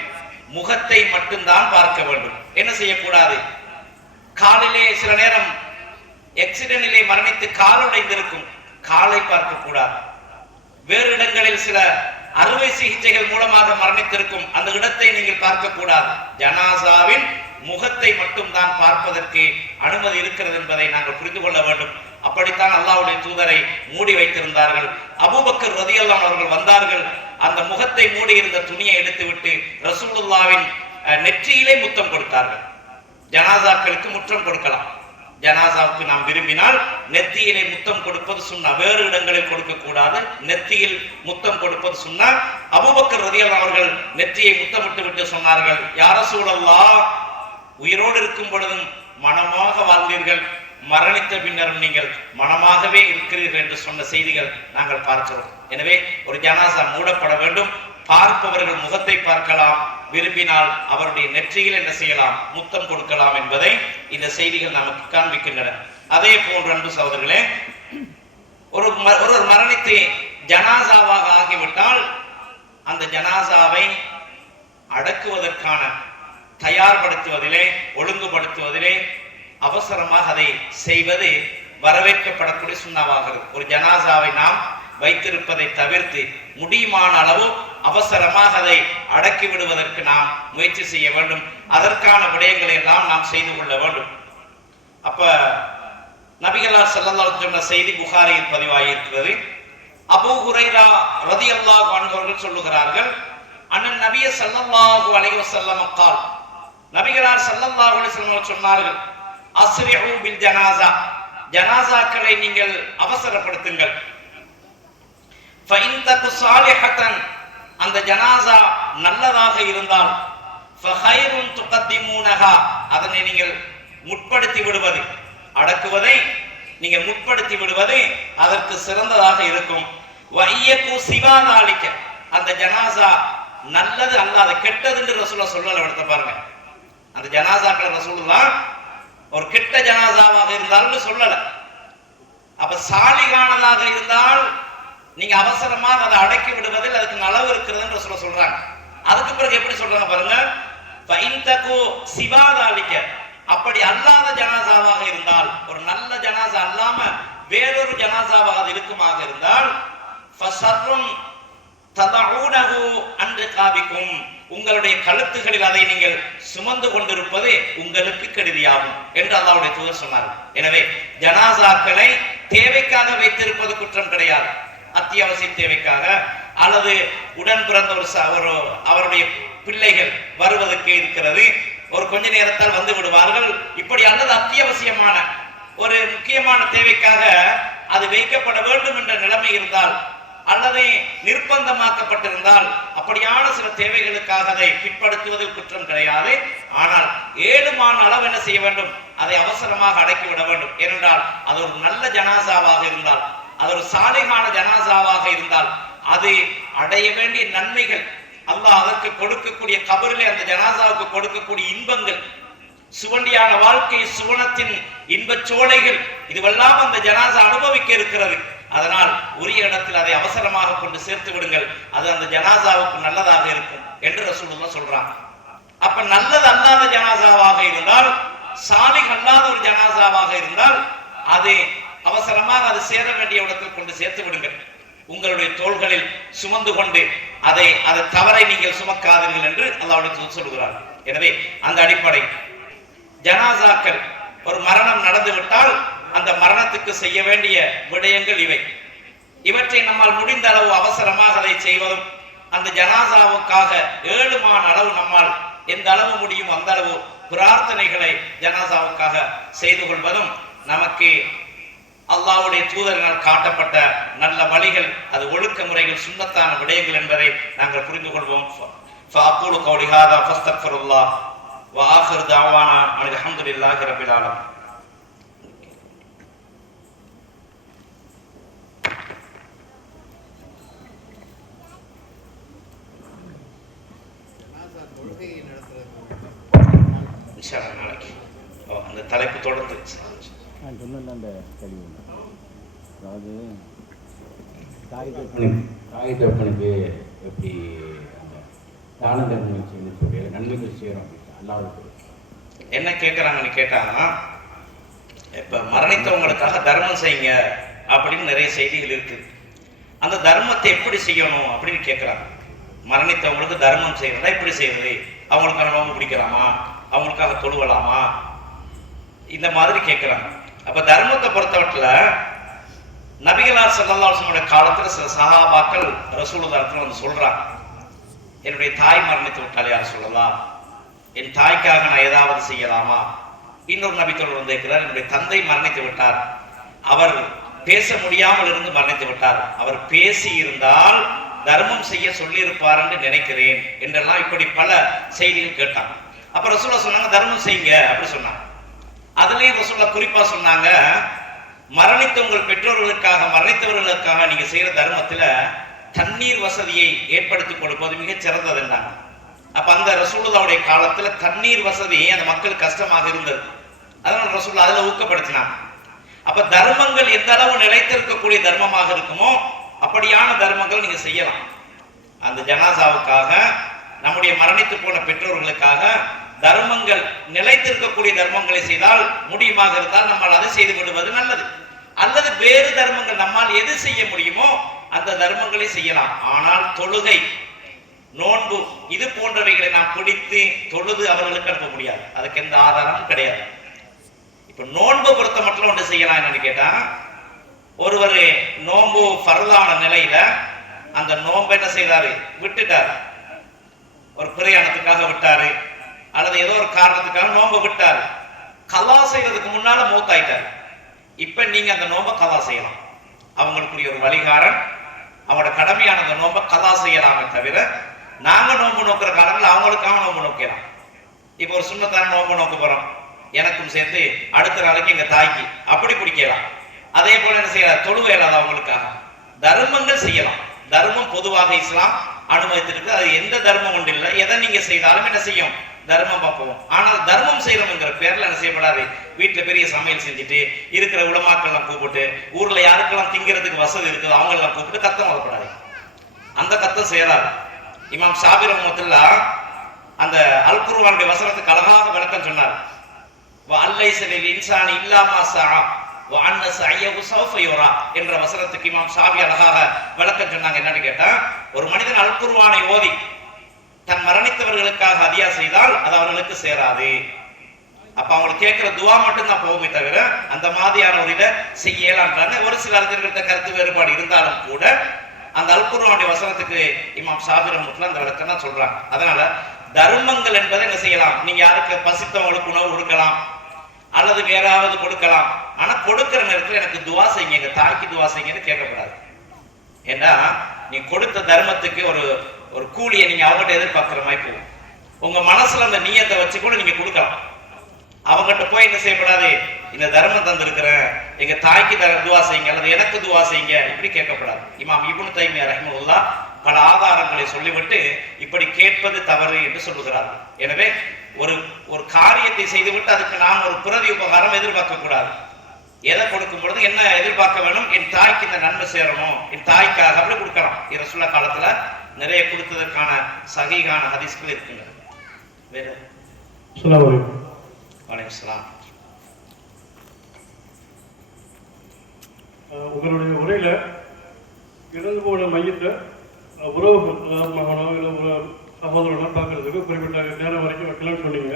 முகத்தை மட்டும்தான் பார்க்க வேண்டும். என்ன செய்யக்கூடாது? காலிலே சில நேரம் ஆக்சிடென்டிலே மரணித்து கால் உடைந்திருக்கும், காலை பார்க்க கூடாது. வேறு இடங்களில் சில அறுவை சிகிச்சைகள் மூலமாக மரணித்திருக்கும், அந்த இடத்தை நீங்கள் பார்க்க கூடாது. ஜனாசாவின் முகத்தை மட்டும் தான் பார்ப்பதற்கு அனுமதி இருக்கிறது என்பதை நாங்கள் புரிந்து கொள்ள வேண்டும். அப்படித்தான் அல்லாஹ்வுடைய தூதரை மூடி வைத்திருந்தார்கள். அபூபக்கர் ரலியல்லாஹு அவர்கள் வந்தார்கள், அந்த முகத்தை மூடி இருந்த துணியை எடுத்துவிட்டு ரசூலுல்லாஹ்வின் நெற்றியிலே முத்தம் கொடுத்தார்கள். ஜனாசாக்களுக்கு முற்றம் கொடுக்கலாம், ஜனாசாவுக்கு நாம் விரும்பினால் நெத்தியிலே முத்தம் கொடுப்பது சுன்னா, வேறு இடங்களில் கொடுக்க கூடாது. நெத்தியில் முத்தம் கொடுப்பது சுன்னா. அபூபக்கர் ரலியல்லாஹு அவர்கள் நெற்றியை முத்தமிட்டு விட்டு சொன்னார்கள், யா ரசூலல்லாஹ், உயிரோடு இருக்கும் பொழுதும் மனமாக வாழ்ந்தீர்கள், மரணித்த பின்னரும் நீங்கள் மனமாகவே இருக்கிறீர்கள் என்று சொன்ன செய்திகள் நாங்கள் பார்க்கிறோம். எனவே ஒரு ஜனாசா மூடப்பட வேண்டும். பார்ப்பவர்கள் முகத்தை பார்க்கலாம், விரும்பினால் அவருடைய நெற்றியில் என்ன செய்யலாம், முத்தம் கொடுக்கலாம் என்பதை இந்த செய்திகள் நமக்கு காண்பிக்கின்றன. அதே போன்று அன்பு சகோதரர்களே, ஒருவர் மரணித்து ஜனாசாவாக ஆகிவிட்டால் அந்த ஜனாசாவை அடக்குவதற்கான தயார்படுத்துவதிலே, ஒழுங்குபடுத்துவதிலே அவசரமாக அதை செய்வது வரவேற்கப்படக்கூடிய சுண்ணாவாகிறது. ஒரு ஜனாசாவை நாம் வைத்திருப்பதை தவிர்த்து முடியுமான அளவு அவசரமாக அதை அடக்கி விடுவதற்கு நாம் முயற்சி செய்ய வேண்டும். அதற்கான விடயங்களை எல்லாம் நாம் செய்து கொள்ள வேண்டும். அப்ப நபிகளார் ஸல்லல்லாஹு அலைஹி வஸல்லம் செய்தி புகாரியில் பதிவாகியிருக்கிறது. அபூ ஹுரைரா ரலியல்லாஹு அன்ஹு அவர்கள் சொல்லுகிறார்கள், அண்ணன் நபிய ஸல்லல்லாஹு அலைஹி வஸல்லம் قال, நபிகளார் ஸல்லல்லாஹு அலைஹி வஸல்லம் சொன்னார்கள், அஸ்ரிஉ பில் ஜனாஸா, ஜனாசாக்களை நீங்கள் அவசரப்படுத்துங்கள். ஃபஇன் தகு ஸாலிஹத்தன், அந்த ஜனாஸா நல்லதாக இருந்தால், ஃபஹைருன் துகத்திமூனஹா, அதனை நீங்கள் முற்படுத்தி விடுவது, அடக்குவதை நீங்கள் முற்படுத்தி விடுவது அதற்கு சிறந்ததாக இருக்கும். வய்யகு சிவாதாலிக்க, அந்த ஜனாஸா நல்லது அல்லாத கெட்டது என்று ரசூலுல்லாஹ் சொல்லல. எடுத்து பாருங்க, அந்த ஜனாசாக்களை ரசூலுல்லாஹ் ஒரு கெட்ட ஜனாசாவாக இருந்தாலும் சொல்லல. அப்ப சாலிகானதாக இருந்தால் நீங்க அவசரமாக அதை அடக்கி விடுவதில் அதுக்கு அளவு இருக்கிறதுன்னு ரசூலுல்லாஹ் சொல்றாங்க. அதுக்கு பிறகு எப்படி சொல்றாங்க பாருங்க, ஃபஇன்தகு சிவாதாலிக்க, அப்படி அல்லாத ஜனாசாவாக இருந்தால், ஒரு நல்ல ஜனாசா அல்லாம வேறொரு ஜனாசாவாக அது இருக்குமாக இருந்தால், ஃபஸர்ரும் ததஊனஹு அன் ரிகாபிக்கும், உங்களுடைய கழுத்துகளில் அதை நீங்கள் சுமந்து கொண்டிருப்பது உங்களுக்கு கெடுதியாகும் என்று அல்லாஹ்வுடைய தூதர் சொன்னார். எனவே ஜனாசாக்களை தேவைக்காக வைத்திருப்பது குற்றம் கிடையாது. அத்தியாவசிய தேவைக்காக அல்லது உடன் பிறந்த ஒரு அவருடைய பிள்ளைகள் வருவதற்கு இருக்கிறது, ஒரு கொஞ்ச நேரத்தால் வந்து விடுவார்கள், இப்படி அல்லது அத்தியாவசியமான ஒரு முக்கியமான தேவைக்காக அது வைக்கப்பட வேண்டும் என்ற நிலைமை இருந்தால் அல்லது நிர்பந்தமாக்கப்பட்டிருந்தால் அப்படியான சில தேவைகளுக்காக அதை பிற்படுத்துவதில் குற்றம் கிடையாது. ஆனால் ஏழுமான அளவு என்ன செய்ய வேண்டும், அதை அவசரமாக அடக்கிவிட வேண்டும். ஏனென்றால் அது ஒரு நல்ல ஜனாசாவாக இருந்தால், அது ஒரு சாலிகான ஜனாசாவாக இருந்தால், அது அடைய வேண்டிய நன்மைகள், அல்லாஹ் அதற்கு கொடுக்கக்கூடிய கபரிலே அந்த ஜனாசாவுக்கு கொடுக்கக்கூடிய இன்பங்கள், சுவண்டியான வாழ்க்கை, சுவனத்தின் இன்பச் சோலைகள், இதுவெல்லாம் அந்த ஜனாசா அனுபவிக்க இருக்கிறது. அதனால் உரிய இடத்தில் அதை அவசரமாக கொண்டு சேர்த்து விடுங்கள், அது அந்த ஜனாசாவுக்கு நல்லதாக இருக்கும் என்று ரசூலுல்லாஹ் சொல்றாங்க. அப்ப நல்லது அல்லாத ஜனாசாவாக இருந்தால், சாலிஹ் அல்லாத ஒரு ஜனாசாவாக இருந்தால், அது அவசரமாக அது சேர வேண்டிய இடத்தில் கொண்டு சேர்த்து விடுங்கள். உங்களுடைய தோள்களில் சுமந்து கொண்டு அதை தவறை நீங்கள் சுமக்காதீர்கள் என்று அல்லாஹ் சொல்கிறார். எனவே அந்த அடிப்படை ஜனாசாக்கள், ஒரு மரணம் நடந்துவிட்டால் அந்த மரணத்துக்கு செய்ய வேண்டிய விடயங்கள் இவை. இவற்றை நம்மால் முடிந்த அளவு அவசரமாக அதை செய்வதும், அந்த ஜனாசாவுக்காக ஏழுமான அளவு நம்மால் எந்த அளவு முடியும் அந்த அளவு பிரார்த்தனைகளை ஜனாசாவுக்காக செய்து கொள்வதும் நமக்கு அல்லாஹ்வுடைய தூதரினால் காட்டப்பட்ட நல்ல வழிகள், அது ஒழுக்க முறைகள், சுன்னத்தான விடயங்கள் என்பதை நாங்கள் புரிந்து கொள்வோம். ஃபஅகூலு கௌலி ஹாதா ஃபஸ்தக்ஃபிருல்லாஹ் வ ஆகிரு தஅவானா அனில் ஹம்துலில்லாஹி ரப்பில் ஆலமீன். நாளைக்கு அந்த தலைப்பு தொடர்ந்து அந்த கழிவு, அதாவது தாய் தகப்பனுக்கு எப்படி அந்த தான தர்மம் செய்யணும்னு சொல்லி நன்மைகள் செய்யறோம். அல்லாஹ்வுக்கு என்ன கேட்கறாங்கன்னு கேட்டா, இப்ப மரணித்தவங்களுக்காக தர்மம் செய்யுங்க அப்படின்னு நிறைய செய்திகள் இருக்குது. அந்த தர்மத்தை எப்படி செய்யணும் அப்படின்னு கேட்குறாங்க. மரணித்தவங்களுக்கு தர்மம் செய்யறதா எப்படி செய்யறது? அவங்களுக்காக நோம்பு பிடிக்கலாமா? அவங்களுக்காக தொழுவலாமா? இந்த மாதிரி கேட்குறாங்க. அப்ப தர்மத்தை பொறுத்தவற்றில் நபிகளார் ஸல்லல்லாஹு அலைஹி வஸல்லம் காலத்துல சில சஹாபாக்கள் ரசூலுல்லாஹ் வந்து சொல்றாங்க, என்னுடைய தாய் மரணித்து விட்டால் யார் சொல்லலாம், என் தாய்க்காக நான் ஏதாவது செய்யலாமா? இன்னொரு நபித்தோடு வந்து இருக்கிறார், என்னுடைய தந்தை மரணித்து விட்டார், அவர் பேச முடியாமல் இருந்து மரணித்து விட்டார், அவர் பேசி இருந்தால் தர்மம் செய்ய சொல்லியிருப்பார் என்று நினைக்கிறேன் என்றெல்லாம் இப்படி பல செய்திகள் கேட்டாங்க. அப்ப ரசூலுல்லாஹ் சொன்னாங்க தர்மம் செய்யுங்க அப்படி சொன்னாங்க. அதுலயும் ரசூலுல்லாஹ் குறிப்பா சொன்னாங்க, மரணித்த உங்கள் பெற்றோர்களுக்காக மரணித்தவர்களுக்காக நீங்க செய்யற தர்மத்துல தண்ணீர் வசதியை ஏற்படுத்தி கொடுப்பது மிகச் சிறந்தது என்றாங்க. அப்ப அந்த ரசூலுல்லாஹ்வுடைய காலத்துல தண்ணீர் வசதி அந்த மக்கள் கஷ்டமாக இருந்தது, அதனால ரசூலுல்லாஹ் அதுல ஊக்கப்படுத்தினாங்க. அப்ப தர்மங்கள் எந்த அளவு நிலைத்திருக்கக்கூடிய தர்மமாக இருக்குமோ அப்படியான தர்மங்கள் நீங்க செய்யலாம். அந்த ஜனாசாவுக்காக நம்முடைய மரணித்து போன பெற்றோர்களுக்காக தர்மங்கள் நிலைத்திருக்கக்கூடிய தர்மங்களை செய்தால் முடியுமாக இருந்தால் நம்மால் அதை செய்து விடுவது நல்லது. அல்லது வேறு தர்மங்கள் நம்மால் எது செய்ய முடியுமோ அந்த தர்மங்களை செய்யலாம். ஆனால் தொழுகை, நோன்பு இது போன்றவைகளை நாம் பிடித்து தொழுது அவர்களுக்கு அனுப்ப முடியாது, அதுக்கு எந்த ஆதாரமும் கிடையாது. இப்ப நோன்பு பொறுத்த மட்டும் ஒன்று செய்யலாம். என்னன்னு கேட்டா, ஒருவர் நோன்பு ஃபர்லான நிலையில அந்த நோன்பை என்ன செய்தாரு, விட்டுட்டாரு, ஒரு பிரயாணத்துக்காக விட்டாரு அல்லது ஏதோ ஒரு காரணத்துக்காக நோன்பை விட்டாரு, கலா செய்யறதுக்கு முன்னால மூத்தாயிட்டாரு. இப்ப நீங்க அந்த நோன்பை கலா செய்யலாம். அவங்களுக்குரிய ஒரு வழிகாரன் அவங்களோட கடமையான அந்த நோன்பை கலா செய்யலாமே தவிர நாங்க நோன்பு நோக்கிற காலங்கள் அவங்களுக்காக நோன்பு நோக்கலாம். இப்ப ஒரு சுண்ணத்தான நோன்பு நோக்க போறோம், எனக்கும் சேர்த்து அடுத்த நாளைக்கு எங்க தாய்க்கு அப்படி பிடிக்கலாம். அதே போல என்ன செய்யலாம், தொழுவை இல்லாத அவங்களுக்காக தர்மங்கள் செய்யலாம். தர்மம் பொதுவாக இஸ்லாம் அனுமதித்திருக்கு, அது எந்த தர்மம் ஒன்று இல்லை, எதை நீங்க செய்தாலும் என்ன செய்யும், தர்மம் பார்ப்போம். ஆனால் தர்மம் செய்யறோம்ங்கிற பேர்ல என்ன செய்யப்படாது, வீட்டுல பெரிய சமையல் செஞ்சுட்டு இருக்கிற உலமாக்கள் எல்லாம் கூப்பிட்டு ஊர்ல யாருக்கெல்லாம் திங்கிறதுக்கு வசதி இருக்குது அவங்க எல்லாம் கூப்பிட்டு கத்தம் வரப்படாது, அந்த கத்தம் செய்யறாரு. இமாம் ஷாஃபி ரஹ்மத்துல்லாஹ் அந்த அல் குர்ஆனுடைய வசனத்துக்கு அழகாக விளக்கம் சொன்னார். வஅல்லைஸ லில் இன்சானி இல்லா மா ஸஅ வ அன்ன ஸஅயஹு ஸௌஃப யுரா என்ற வசனத்துக்கு இமாம் ஷாஃபி அழகாக விளக்கம் சொன்னாங்க. என்னன்னு கேட்டா, ஒரு மனிதன் அல் குர்ஆனை ஓதி தன் மரணித்தவர்களுக்காக ஹதியா செய்தால் அது அவர்களுக்கு சேராது. அப்ப அவங்களுக்கு கேட்கிற துவா மட்டும்தான் போகுமே தவிர அந்த மாதிரியான ஒரு இதை செய்யலான்றாங்க. ஒரு சில அறிஞர்கள்ட்ட கருத்து வேறுபாடு இருந்தாலும் கூட அந்த அல் குர்ஆனுடைய வசனத்துக்கு இமாம் ஷாஃபி ரஹ்மத்துல்லாஹ் அந்த விளக்கம் தான் சொல்றாங்க. அதனால தர்மங்கள் என்பதை என்ன செய்யலாம், நீங்க யாருக்கு பசித்தவங்களுக்கு உணவு கொடுக்கலாம் அல்லது வேறாவது கொடுக்கலாம். ஆனா கொடுக்கிற நேரத்தில் எனக்கு துவா செய்யுங்க, எங்க தாய்க்கு துவா செய்யுங்கன்னு கேட்கக்கூடாது. ஏன்னா நீ கொடுத்த தர்மத்துக்கு ஒரு கூலியை நீங்க அவங்ககிட்ட எதிர்பார்க்கிற மாதிரி போகும். உங்க மனசுல அந்த நீயத்தை வச்சு கூட நீங்க கொடுக்கலாம். அவங்ககிட்ட போய் என்ன செய்யப்படாது, இந்த தர்மம் தந்திருக்கிறேன் எங்க தாய்க்கு துவா செய்யுங்க அல்லது எனக்கு துவா செய்யுங்க இப்படி கேட்கப்படாது. இமாம் இப்னு தைமியா ரஹ்மத்துல்லாஹ் பல ஆதாரங்களை சொல்லிவிட்டு இப்படி கேட்பது தவறு என்று சொல்லுகிறார்கள். எனவே ஒரு காரியத்தை செய்துவிட்டு அதுக்கு நாம் ஒரு பிரதி உபகாரம் எதிர்பார்க்க கூடாது. எதை கொடுக்கும் பொழுது என்ன எதிர்பார்க்க வேணும், என் தாய்க்கு இந்த நன்மை சேரணும், என் தாய்க்காக அப்படி கொடுக்கலாம். ரசூலுல்லாஹ் காலத்துல நிறைய கொடுத்ததற்கான சஹீஹான ஹதீஸ்கள் இருக்குங்க. வேற வலைக்கம். உங்களுடைய உரையில இறந்து போன மையத்தை உறவுகள் மகனோ இல்லை சகோதரனோ பார்க்கறதுக்கு குறிப்பிட்ட நேரம் வரைக்கும் வைக்கலாம்னு சொன்னீங்க,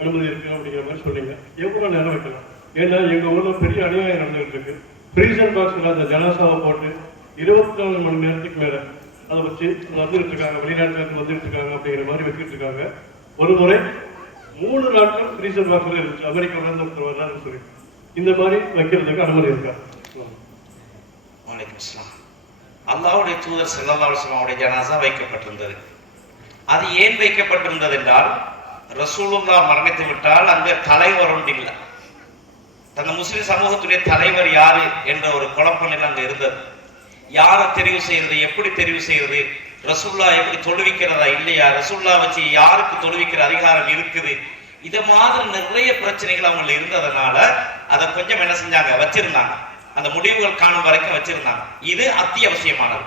அனுமதி இருக்கு அப்படிங்கிற மாதிரி சொன்னீங்க. எவ்வளோ நேரம் வைக்கலாம்? ஏன்னா எங்கள் ஊரில் பெரிய அநியாயம் நடந்துகிட்டு இருக்கு. ஃப்ரீசர் பாக்ஸில் அந்த ஜனாசாவை போட்டு 24 மணி நேரத்துக்கு மேலே அதை வச்சு வந்துட்டு இருக்காங்க, வெளிநாட்டுக்கு வந்துட்டு இருக்காங்க அப்படிங்கிற மாதிரி வச்சுட்டு இருக்காங்க. ஒரு முறை 3 நாட்கள் ஃப்ரீசர் பாக்ஸில் இருந்துச்சு, அமெரிக்காவில இருந்து ஒருத்தர் வர்றாருன்னு சொல்லி. இந்த மாதிரி வைக்கிறதுக்கு அனுமதி இருக்கா? வலைக்கம் அஸ்ஸலாம். அல்லாஹ்வுடைய தூதர் ஸல்லல்லாஹு அலைஹி வஸல்லம் அவருடைய ஜனாஸா வைக்கப்பட்டிருந்தது. அது ஏன் வைக்கப்பட்டிருந்தது என்றால், ரசூலுல்லாஹ் மரணித்து விட்டால் அங்கே தலைவர் ஒன்று இல்லை. அந்த முஸ்லிம் சமூகத்துடைய தலைவர் யாரு என்ற ஒரு குழப்பம் அங்கே இருந்தது. யாரை தெரிவு செய்யறது, எப்படி தெரிவு செய்யறது, ரசூலுல்லாஹ் எப்படி தொழுவிக்கிறதா இல்லையா, ரசூலுல்லாஹ் வச்சு யாருக்கு தொழுவிக்கிற அதிகாரம் இருக்குது, இத மாதிரி நிறைய பிரச்சனைகள் அவங்க இருந்ததுனால அதை கொஞ்சம் என்ன செஞ்சாங்க, வச்சிருந்தாங்க. அந்த முடிவுகள் காணும் வரைக்கும் வச்சிருந்தாங்க. இது அத்தியாவசியமானது,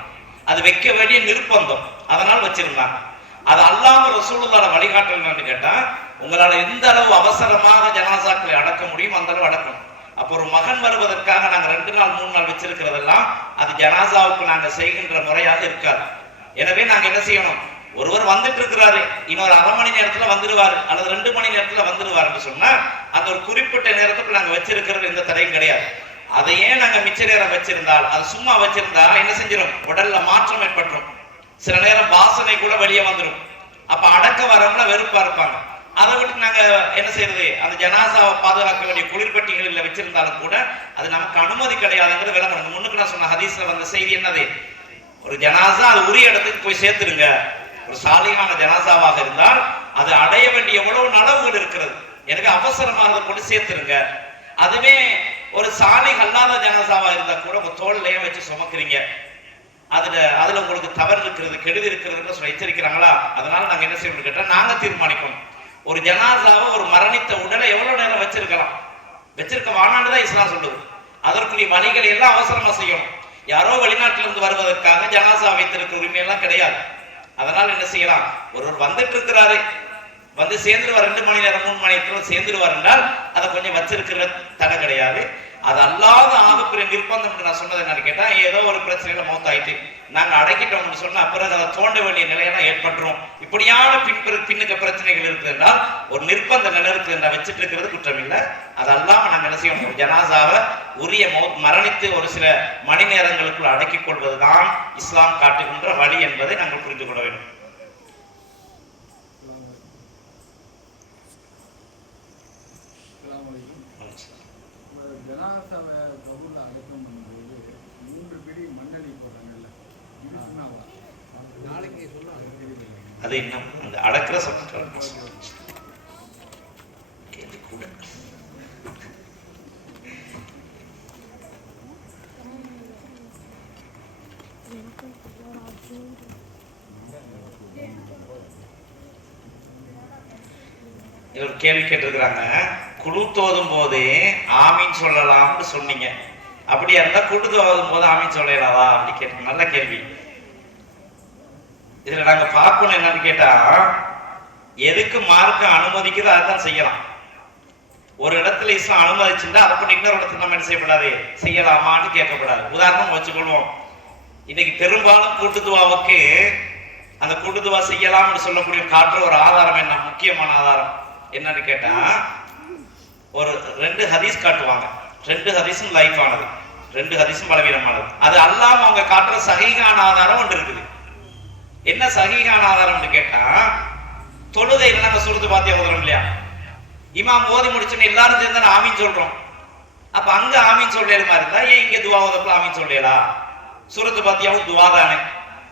அது வைக்க வேண்டிய நிர்பந்தம், அதனால் வச்சிருந்தாங்க. அது அல்லாம ரசூலுல்லாஹ் வழிகாட்டல் கேட்டா, உங்களால எந்த அளவு அவசரமாக ஜனாசாக்களை அடக்க முடியும் அந்த அளவு அடக்கணும். அப்போ ஒரு மகன் வருவதற்காக நாங்க 2 நாள் 3 நாள் வச்சிருக்கிறதெல்லாம் அது ஜனாசாவுக்கு நாங்க செய்கின்ற முறையாக இருக்காது. எனவே நாங்க என்ன செய்யணும், ஒருவர் வந்துட்டு இருக்கிறாரு, இன்னொரு 1/2 மணி நேரத்துல வந்துடுவாரு அல்லது 2 மணி நேரத்துல வந்துடுவாருன்னு சொன்னா அந்த ஒரு குறிப்பிட்ட நேரத்துக்கு நாங்க வச்சிருக்கிறது எந்த தடையும் கிடையாது. அதையே நாங்க மிச்ச நேரம் வச்சிருந்தால், அது சும்மா வச்சிருந்தா என்ன செஞ்சிடும், உடல்ல மாற்றம் ஏற்பட்டுரும். சில நேரம் வாசனை கூட வெளியே வந்துடும். அப்ப அடக்க வரவங்கள வெறுப்பா இருப்பாங்க. அதை விட்டு நாங்க என்ன செய்யறது, அந்த ஜனாசாவை பாதுகாக்க வேண்டிய குளிர்பட்டிகளில் வச்சிருந்தாலும் கூட அது நமக்கு அனுமதி கிடையாதுங்கிறது விளங்கணும். முன்னுக்கு நான் சொன்ன ஹதீஸ்ல வந்த செய்தி என்னது, ஒரு ஜனாசா அது உரிய இடத்துக்கு போய் சேர்த்துருங்க. ஒரு சாலிகான ஜனாசாவாக இருந்தால் அது அடைய வேண்டிய எவ்வளவு நலவுகள் இருக்கிறது, எனக்கு அவசரமாக அதை கொண்டு சேர்த்துருங்க. அதுவே ஒரு சாலிக் அல்லாத ஜனாசாவா இருந்தா கூட உங்க தோல்லையே வச்சு சுமக்குறீங்க, அதுல உங்களுக்கு தவறு இருக்கிறது, கெடுதி இருக்கிறதுன்னு சொல்லி எச்சரிக்கிறாங்களா. அதனால நாங்க என்ன செய்யணும் கேட்டா, நாங்க தீர்மானிக்கணும் ஒரு ஜனாசாவை, ஒரு மரணித்த உடலை எவ்வளவு நேரம் வச்சிருக்கலாம், வச்சிருக்க வானாண்டுதான் இஸ்லாம் சொல்லுது. அதற்குரிய வழிகளை எல்லாம் அவசரமா செய்யணும். யாரோ வெளிநாட்டிலிருந்து வருவதற்காக ஜனாசா வைத்திருக்கிற உரிமை எல்லாம் கிடையாது. அதனால என்ன செய்யலாம், ஒருவர் வந்துட்டு இருக்கிறாரு, வந்து சேர்ந்துருவார், 2 மணி நேரம் 3 மணி நேரம் சேர்ந்துருவார் என்றால் அதை கொஞ்சம் வச்சிருக்கிற தடை கிடையாது. அது அல்லாத ஆகப்பெரிய நிர்பந்தம் நான் சொன்னது என்னன்னு கேட்டா, ஏதோ ஒரு பிரச்சனையில மௌத்தாயிட்டு நாங்க அடக்கிட்டோம்னு சொன்னா பிறகு அதை தோண்ட வேண்டிய நிலையெல்லாம் ஏற்பட்டுரும். இப்படியான பின்னுக்கு பிரச்சனைகள் இருக்குது என்றால் ஒரு நிர்பந்த நிலை இருக்குது என்றால் வச்சுட்டு இருக்கிறது குற்றம் இல்லை. அது அல்லாம நாங்க என்ன செய்யணும், ஜனாசாவை உரிய மரணித்து ஒரு சில மணி நேரங்களுக்குள் அடக்கிக் கொள்வதுதான் இஸ்லாம் காட்டுகின்ற வழி என்பதை நாங்கள் புரிந்து கொள்ள வேண்டும். ஜனாசாவை கபூர்ல அடக்கம் பண்ணும்போது 3 பிடி மண்ணெண்ணி போடுறாங்கல்ல, இது சொன்னாவா? நாளைக்கு சொல்லுவாங்க. அது இன்னும் அந்த அடக்கிற சட்டம் ஒரு கேள்வி கேட்டிருக்கிறாங்க. குழு தோதும் போது ஆமீன் சொல்லலாம்னு சொன்னீங்க, அப்படியா இருந்தா குழு தோதும் போது ஆமீன் சொல்லலாவா அப்படி கேட்ட நல்ல கேள்வி. இதுல நாங்க பார்க்கணும் என்னன்னு கேட்டா, எதுக்கு மார்க்க அனுமதிக்குதோ அதான் செய்யலாம். ஒரு இடத்துல இஸ்லாம் அனுமதிச்சுட்டா அதை கொண்டு இன்னொரு இடத்துல நம்ம என்ன செய்யப்படாது, செய்யலாமான்னு கேட்கப்படாது. உதாரணம் வச்சுக்கொள்வோம், இன்னைக்கு பெரும்பாலும் கூட்டுத்துவாவுக்கு அந்த கூட்டுத்துவா செய்யலாம்னு சொல்லக்கூடிய காட்டுற ஒரு ஆதாரம் என்ன, முக்கியமான ஆதாரம் என்னன்னு கேட்டா, ஒரு 2 ஹதீஸ் காட்டுவாங்க. 2 ஹதீஸும் லைஃப் ஆனது, 2 ஹதீஸும் பலவீனமானது. அது அல்லாம அவங்க காட்டுற சஹீஹான ஆதாரம் ஒன்று இருக்குது. என்ன சஹீஹான ஆதாரம்னு கேட்டா, தொழுகையில நாங்க சூரத்து பாத்தியா ஓதுறோம் இல்லையா, இமாம் ஓதி முடிச்சுன்னு எல்லாரும் சேர்ந்து ஆமீன் சொல்றோம். அப்ப அங்க ஆமீன் சொல்லலுமா இருந்தா ஏன் இங்க துவா ஓதப்பல ஆமீன் சொல்லலா? சூரத்து பாத்தியாவும் துவா தானே,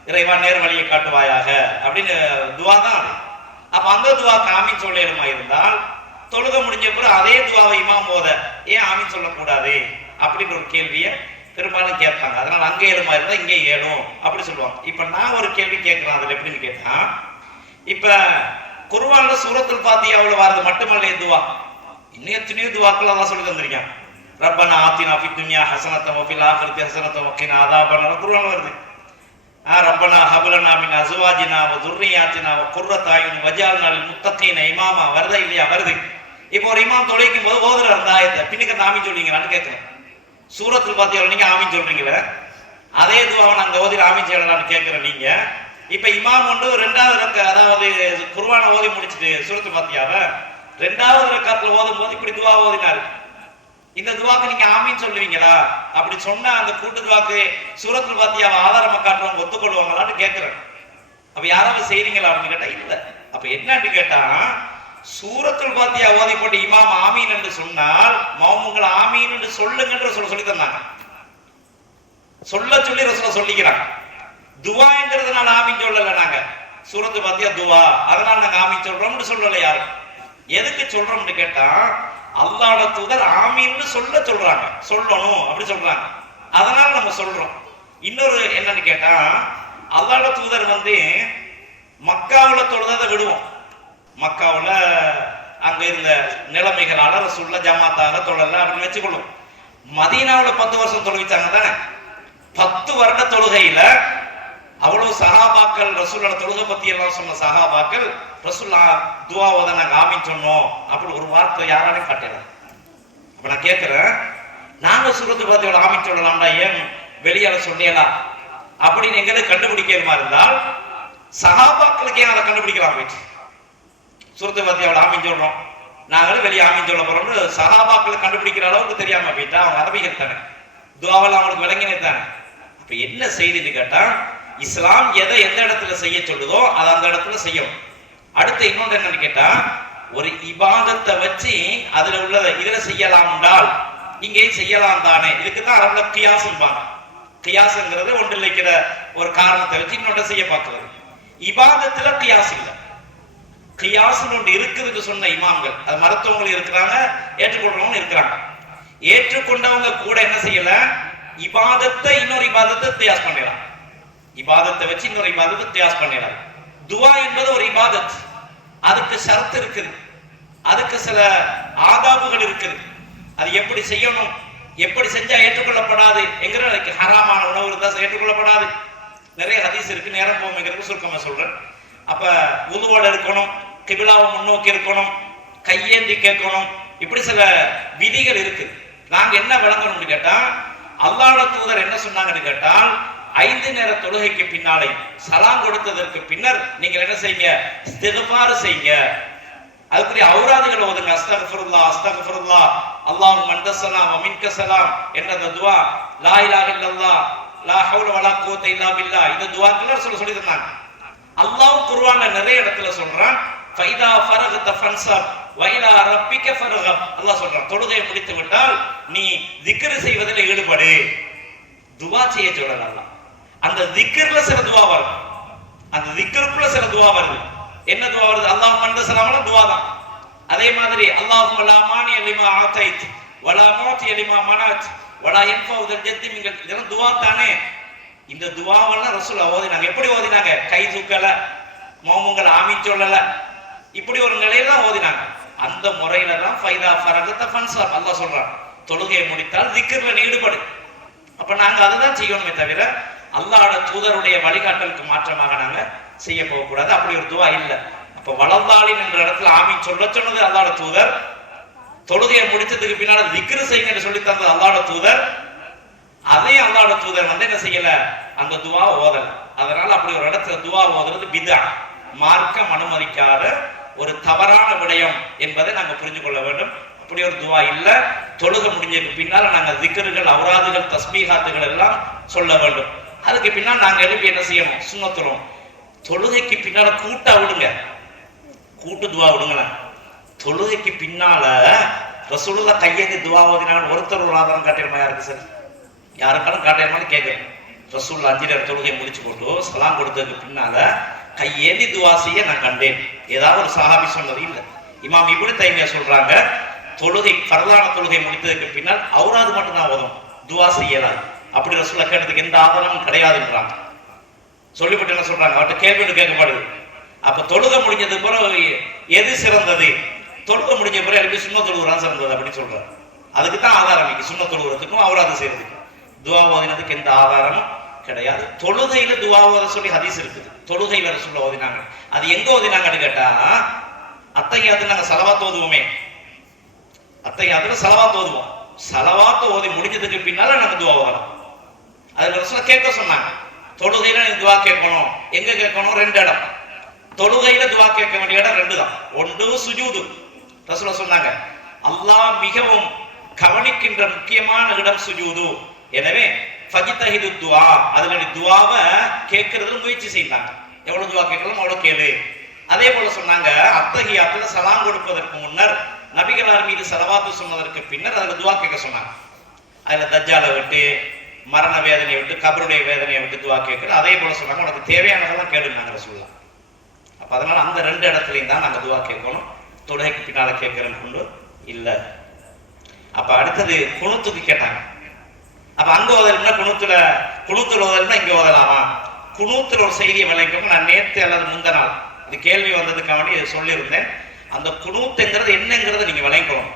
இறைவா நேர் வழியை காட்டுவாயாக அப்படின்னு துவா தான் அது. அப்ப அந்த துவாக்கு ஆமீன் சொல்லலுமா இருந்தால் தொழுகை முடிஞ்ச பிறகு அதே துவாவை இமாம் ஓத ஏன் ஆமீன் சொல்லக்கூடாது அப்படின்னு ஒரு கேள்வியை பெரும்பாலும் கேட்பாங்க. அதனால அங்க ஏழுமா இருந்தா இங்கே ஏழும் அப்படி சொல்லுவாங்க. இப்ப நான் ஒரு கேள்வி கேட்கிறேன், அதுல எப்படின்னு கேட்டா, இப்ப குர்ஆன்ல சூரத்துல் ஃபாத்திஹாவுல வரது மட்டுமல்ல துவா, இன்னும் எத்தனையோ துவாக்கள் அல்லாஹ் சொல்லி தந்திருக்கான். ரப்பனா ஆத்தினா ஃபித் துன்யா ஹஸனத்தன் வ ஃபில் ஆখিরাতি ஹஸனத்தன் வ கினா அஸாபன்னார் குர்ஆன்ல வருது. ரப்பனா ஹப்லனா மின் அஸ்வாஜினா வ ذُرِّيَّاتِنَا وَقُرَّةَ أَعْيُنٍ وَاجْعَلْنَا لِلْمُتَّقِينَ இமாமா வருதா இல்லையா? வருது. இப்போ ஒரு இமாம் தொலைக்கும் போது ஓதுற அந்த ஆயத்தை பின்னுக்கு ஆமீன் சொல்றீங்களான்னு கேட்கிறேன். சூரத்துல் ஃபாத்திஹாவுல நீங்க ஆமீன் சொல்றீங்களே, அதே துவாவை நாங்க ஓதி ஆமீன் செய்யலாம்னு கேட்கிறேன் நீங்க. இப்ப இமாம் ஒன்று 2வது ரக்காத், அதாவது குர்ஆனை ஓதி முடிச்சுட்டு சூரத்துல் ஃபாத்திஹாவை 2வது ரக்காத்துல ஓதும் போது இப்படி துவா ஓதினாரு. இந்த துவாக்கு நீங்க ஆமீன் சொல்லுவீங்களா? அப்படி சொன்னா அந்த கூட்டு துவாக்கு சூரத்துல் ஃபாத்திஹாவை ஆதாரமா காட்டுறவங்க ஒத்துக்கொள்வாங்களான்னு கேட்கிறேன். அப்ப யாராவது செய்றீங்களா அப்படின்னு கேட்டா இல்ல. அப்ப என்னன்னு கேட்டா, சூரத்துல் ஃபாத்திஹா ஓதி போட்டு இமாம் ஆமீன் என்று சொன்னால் மௌமுங்கள் ஆமீன் என்று சொல்லுங்கன்ற சொல்லி தந்தாங்க. சொல்லி ரசூல சொல்லிக்கிறாங்க. துவாங்கிறதுனால ஆமீன் சொல்லல, நாங்க சூரத்துல் ஃபாத்திஹா துவா அதனால நாங்க ஆமீன் சொல்றோம்னு சொல்லல யாரும். எதுக்கு சொல்றோம்னு கேட்டா, அல்லாஹ்வுடைய தூதர் ஆமீன்னு சொல்றாங்க, சொல்லணும் அப்படி சொல்றாங்க, அதனால நம்ம சொல்றோம். இன்னொரு என்னன்னு கேட்டா, அல்லாஹ்வுடைய தூதர் வந்து மக்காவுல தொழுததை விடுவோம். மக்காவுல அங்க இருந்த நிலைமைகளால ரசூலுல்லாஹ் ஜமாத்தாக தொழல அப்படின்னு வச்சுக்கொள்ளும். மதீனாவுல 10 வருஷம் தொழுவிச்சாங்க தானே. 10 வருட தொழுகையில அவ்வளவு சஹாபாக்கள் ரசூலுல்லாஹ் தொழுகை பத்தி எல்லாம் சொன்ன சஹாபாக்கள் ரசூலுல்லாஹ் துஆ ஓத நாங்க ஆமீன் சொன்னோம் அப்படி ஒரு வார்த்தை யாராலையும் காட்டல. அப்ப நான் கேட்கிறேன், சூரத்து பாத்தியோட ஆமீன் சொல்லலாம்டா, ஏன் வெளியால சொன்னேலாம் அப்படின்னு எங்களுக்கு கண்டுபிடிக்கிறமா இருந்தால் சஹாபாக்களுக்கு ஏன் அதை கண்டுபிடிக்கலாம் போயிட்டு சூரத்து பாத்தியோட ஆமீன் சொல்றோம், நாங்களும் வெளியே ஆமீன் சொல்ல போறோம்னு சஹாபாக்களை கண்டுபிடிக்கிற அளவுக்கு தெரியாம போயிட்டா அவங்க அரபிகள் தானே, துவாவெல்லாம் அவங்களுக்கு விளங்கினே தானே. அப்ப என்ன செய்தின்னு கேட்டா, இஸ்லாம் எதை எந்த இடத்துல செய்ய சொல்லுதோ அதை அந்த இடத்துல செய்யணும். அடுத்து இன்னொன்று என்னன்னு கேட்டா, ஒரு இபாதத்தை வச்சு அதுல உள்ளதை இதுல செய்யலாம் என்றால் இங்கேயும் செய்யலாம் தானே. இதுக்குதான் அரபுல கியாசும்பாங்க. கியாசுங்கிறது ஒன்று வைக்கிற ஒரு காரணத்தை வச்சு இன்னொன்று செய்ய பார்க்கிறது. இபாதத்துல கியாஸ் இல்லை. கியாசுன்னு ஒன்று இருக்குதுன்னு சொன்ன இமாம்கள், அது மருத்துவங்கள் இருக்கிறாங்க, ஏற்றுக்கொள்றவங்க இருக்கிறாங்க. ஏற்றுக்கொண்டவங்க கூட என்ன செய்யல, இபாதத்தை இன்னொரு இபாதத்தை தியாஸ் பண்ணிடலாம். இபாதத்தை வச்சு இன்னொரு இபாதத்தை தியாஸ் பண்ணிடலாம். துவா என்பது ஒரு இபாதத், அதுக்கு ஷரத்து இருக்குது, அதுக்கு சில ஆதாபுகள் இருக்குது. அது எப்படி செய்யணும், எப்படி செஞ்சா ஏற்றுக்கொள்ளப்படாது என்கிற ஹராமான உணவு இருந்தா ஏற்றுக்கொள்ளப்படாது. நிறைய ஹதீஸ் இருக்கு, நேரம் போகுங்கிறது சுருக்கமா சொல்றேன். அப்ப உதுவோட இருக்கணும், கிபிலாவை முன்னோக்கி இருக்கணும், கையேந்தி கேட்கணும், இப்படி சில விதிகள் இருக்கு. நாங்க என்ன விளங்கணும்னு கேட்டா, அல்லாஹ்வுடைய தூதர் என்ன சொன்னாங்கன்னு கேட்டால், 5 நேர தொழுகைக்கு பின்னாலே சலாம் கொடுத்ததற்கு பின்னர் நீங்கள் என்ன செய்யுங்க, இஸ்திக்ஃபார் செய்யுங்க. அதுக்குரிய ஔராதுகளை ஓதுங்க. அஸ்தக்ஃபிருல்லாஹ் அஸ்தக்ஃபிருல்லாஹ் அல்லாஹும்ம அன்தஸ்ஸலாம் வ மின்கஸ்ஸலாம் என்ற அந்த துஆ, லா இலாஹ இல்லல்லாஹ் லா ஹவுல வலா குவத்த இல்லா பில்லாஹ், இந்த துஆக்களை சொல்லி தந்தாங்க. அல்லாஹ் குர்ஆன்ல நிறைய இடத்துல சொல்றான், ஃபைதா ஃபரகத ஃபன்ஸப் வ இலா ரப்பிக ஃபர்கப். அல்லாஹ் சொல்றான், தொழுகை முடித்து விட்டால் நீ திக்ர் செய்வதில் ஈடுபடு. துஆ செய்ய சொல்லலாம். அந்த திக்ர்ல சில துஆ வருது, அந்த திக்ருக்குள்ள சில துஆ வருது. என்ன துஆ வருது? அல்லாஹ் மன்தஸலாமல துஆ தான். அதே மாதிரி அல்லாஹும்ம லா மானிய லிமா ஆதைத் வலா மூதி லிமா மனத் வலா யன்ஃபஉ தல் ஜத்தி மின்கல், இதெல்லாம் துஆ தானே. இந்த துஆவெல்லாம் ரசூல் ஓதினாங்க. எப்படி ஓதினாங்க? கை தூக்கல, மௌமுங்கள் ஆமீன் சொல்லல, இப்படி ஒரு நிலையில தான் ஓதினாங்க. அந்த முறையில தான் ஃபைதா ஃபரகத ஃபன்ஸப் அல்லாஹ் சொல்றான், தொழுகையை முடித்தால் திக்ர்ல ஈடுபடு. அப்ப நாங்க அதுதான் செய்யணுமே தவிர அல்லாஹ்வுடைய தூதருடைய வழிகாட்டலுக்கு மாற்றமாக நாங்க செய்ய போகக்கூடாது. அப்படி ஒரு துவா இல்லை. அப்ப வலந்தாளின் என்ற இடத்துல ஆமீன் சொல்ல சொன்னது அல்லாஹ்வுடைய தூதர், தொழுகையை முடிச்சதுக்கு பின்னால திக்ர் செய்யுங்க சொல்லி தந்தது அல்லாஹ்வுடைய தூதர். அதையும் அல்லாஹ்வுடைய தூதர் என்ன செய்யல, அந்த துவா ஓதல. அதனால அப்படி ஒரு இடத்துல துவா ஓதுறது பிதா, மார்க்கம் அனுமதிக்காத ஒரு தவறான விடயம் என்பதை நாங்க புரிஞ்சு கொள்ள வேண்டும். அப்படி ஒரு துவா இல்ல. தொழுகை முடிஞ்சதுக்கு பின்னால நாங்க திக்ருகள், அவுராதுகள், தஸ்பீஹாத்துகள் எல்லாம் சொல்ல வேண்டும். அதுக்கு பின்னால் நாங்க எழுப்பி என்ன செய்யணும், சுன்னத்துறோம். தொழுகைக்கு பின்னால கூட்டா விடுங்க, கூட்டு துவா விடுங்கள. தொழுகைக்கு பின்னால ரசூலுல்லாஹ் கையேந்தி துவா ஓதினான்னு ஒருத்தர் ஒரு ஆதாரம் காட்டிடுமா? யாருக்கு சார், யாருக்காலும் காட்டிடுமான்னு கேட்குறேன். ரசூலுல்லாஹ் 5 நேர தொழுகை முடிச்சு போட்டு சலாம் கொடுத்ததுக்கு பின்னால கையேந்தி துவா செய்ய நான் கண்டேன். ஏதாவது ஒரு சஹாபி சொன்னது இல்லை. இமாம் இப்னு தைமியா சொல்றாங்க, தொழுகை ஃபர்லான தொழுகை முடித்ததுக்கு பின்னால் அவுராது மட்டும் தான் ஓதும், துவா செய்யலாம். அப்படி ரசூலுல்லாஹ் கேட்டதுக்கு எந்த ஆதாரமும் கிடையாதுன்றாங்க. சொல்லிவிட்டு என்ன சொல்றாங்க, அவர்கிட்ட கேள்வி கேட்கப்படுது. அப்ப தொழுகை முடிஞ்சது பிறகு எது சிறந்தது? தொழுகை முடிஞ்ச பிறகு எழுப்பி சுண்ண தொழுகிறான் சிறந்தது அப்படின்னு சொல்றாங்க. அதுக்கு தான் ஆதாரம் இருக்கு. சுண்ண தொழுகிறதுக்கும் அவுராது செய்யறதுக்கும் துவா ஓதினதுக்கு எந்த ஆதாரமும் கிடையாது. தொழுகையில துவா ஓத சொல்லி ஹதீஸ் இருக்குது. தொழுகையில ரசூலுல்லாஹ் ஓதினாங்க. அது எங்க ஓதினாங்கன்னு கேட்டா, அத்தஹியாத்துல நாங்க ஸலவாத் ஓதுவோமே, அத்தஹியாத்துல ஸலவாத் ஓதுவோம். ஸலவாத் ஓதி முடிஞ்சதுக்கு பின்னால நாங்க துவா ஓதலாம். அதுல ரசூலுல்லாஹ் கேட்க சொன்னாங்க, தொழுகையில நீ துவா கேட்கணும். எங்க கேட்கணும்? 2 இடம். தொழுகையில துவா கேட்க வேண்டிய இடம் 2 தான். ஒன்று சுஜூது. ரசூலுல்லாஹ் சொன்னாங்க, அல்லாஹ் மிகவும் கவனிக்கின்ற முக்கியமான இடம் சுஜூது. எனவே ஃபஜ்தஹிது துஆ, அதுல நீ துஆவை கேட்கறதுல முயற்சி செய்யலாம். எவ்வளவு துஆ கேட்கலாம் அவ்வளவு கேளு. அதே போல சொன்னாங்க, அத்தஹியாத்துல சலாம் கொடுப்பதற்கு முன்னர் நபிகளார் மீது ஸலவாத்து சொன்னதற்கு பின்னர் அதுல துஆ கேட்க சொன்னாங்க. அதுல தஜ்ஜாலை விட்டு, மரண வேதனையை விட்டு, கபருடைய வேதனையை விட்டு துஆ கேட்கறது. அதே போல சொன்னாங்க, உனக்கு தேவையானதெல்லாம் கேளுங்க ரசூலுல்லாஹ். அப்ப அதனால அந்த 2 இடத்துலையும் தான் நாங்க துஆ கேட்கணும். தொழுகைக்கு பின்னால கேட்கிறேன்னு கொண்டு இல்லை. அப்ப அடுத்தது குனூத்துக்கு கேட்டாங்க. அப்ப அங்க ஓதலும்னா குனூத்துல ஓதலும்னா இங்க ஓதலாமா? குனூத்துல ஒரு செய்தியை விளைவிக்கணும். நான் நேற்று அல்லது முந்த நாள் இது கேள்வி வந்ததுக்காக இதை சொல்லியிருந்தேன். அந்த குனூத்துங்கிறது என்னங்கிறத நீங்க விளைவிக்கணும்.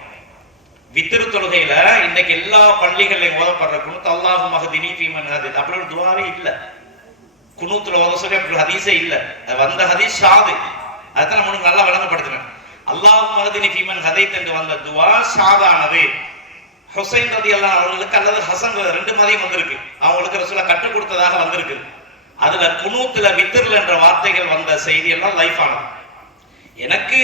வித்ரு தொழுகையில இன்னைக்கு எல்லா பள்ளிகளையும் ஓதப்படுற குனூத் அல்லாஹும்ம ஹ்தினி ஃபீமன் ஹதைத் அப்படி ஒரு துஆவே இல்லை. குனூத்துல ஓத சொல்லி அப்படி ஒரு ஹதீஸே இல்லை. அது வந்த ஹதீஸ் ஷாது. அதுதான் நம்ம நல்லா விளங்கப்படுத்தினேன். அல்லாஹும்ம ஹ்தினி ஃபீமன் ஹதைத் என்று வந்த துஆ ஷாதானது. ஹுசைன் ரலியல்லாஹு அவர்களுக்கு அல்லது ஹசன் 2 மாதிரியும் வந்திருக்கு. அவங்களுக்கு ரசூலுல்லாஹ் கற்றுக் கொடுத்ததாக வந்திருக்கு. அதுல குனூத்துல வித்ர்ல என்ற வார்த்தைகள் வந்த செய்தி எல்லாம் லைஃப் ஆனது. எனக்கு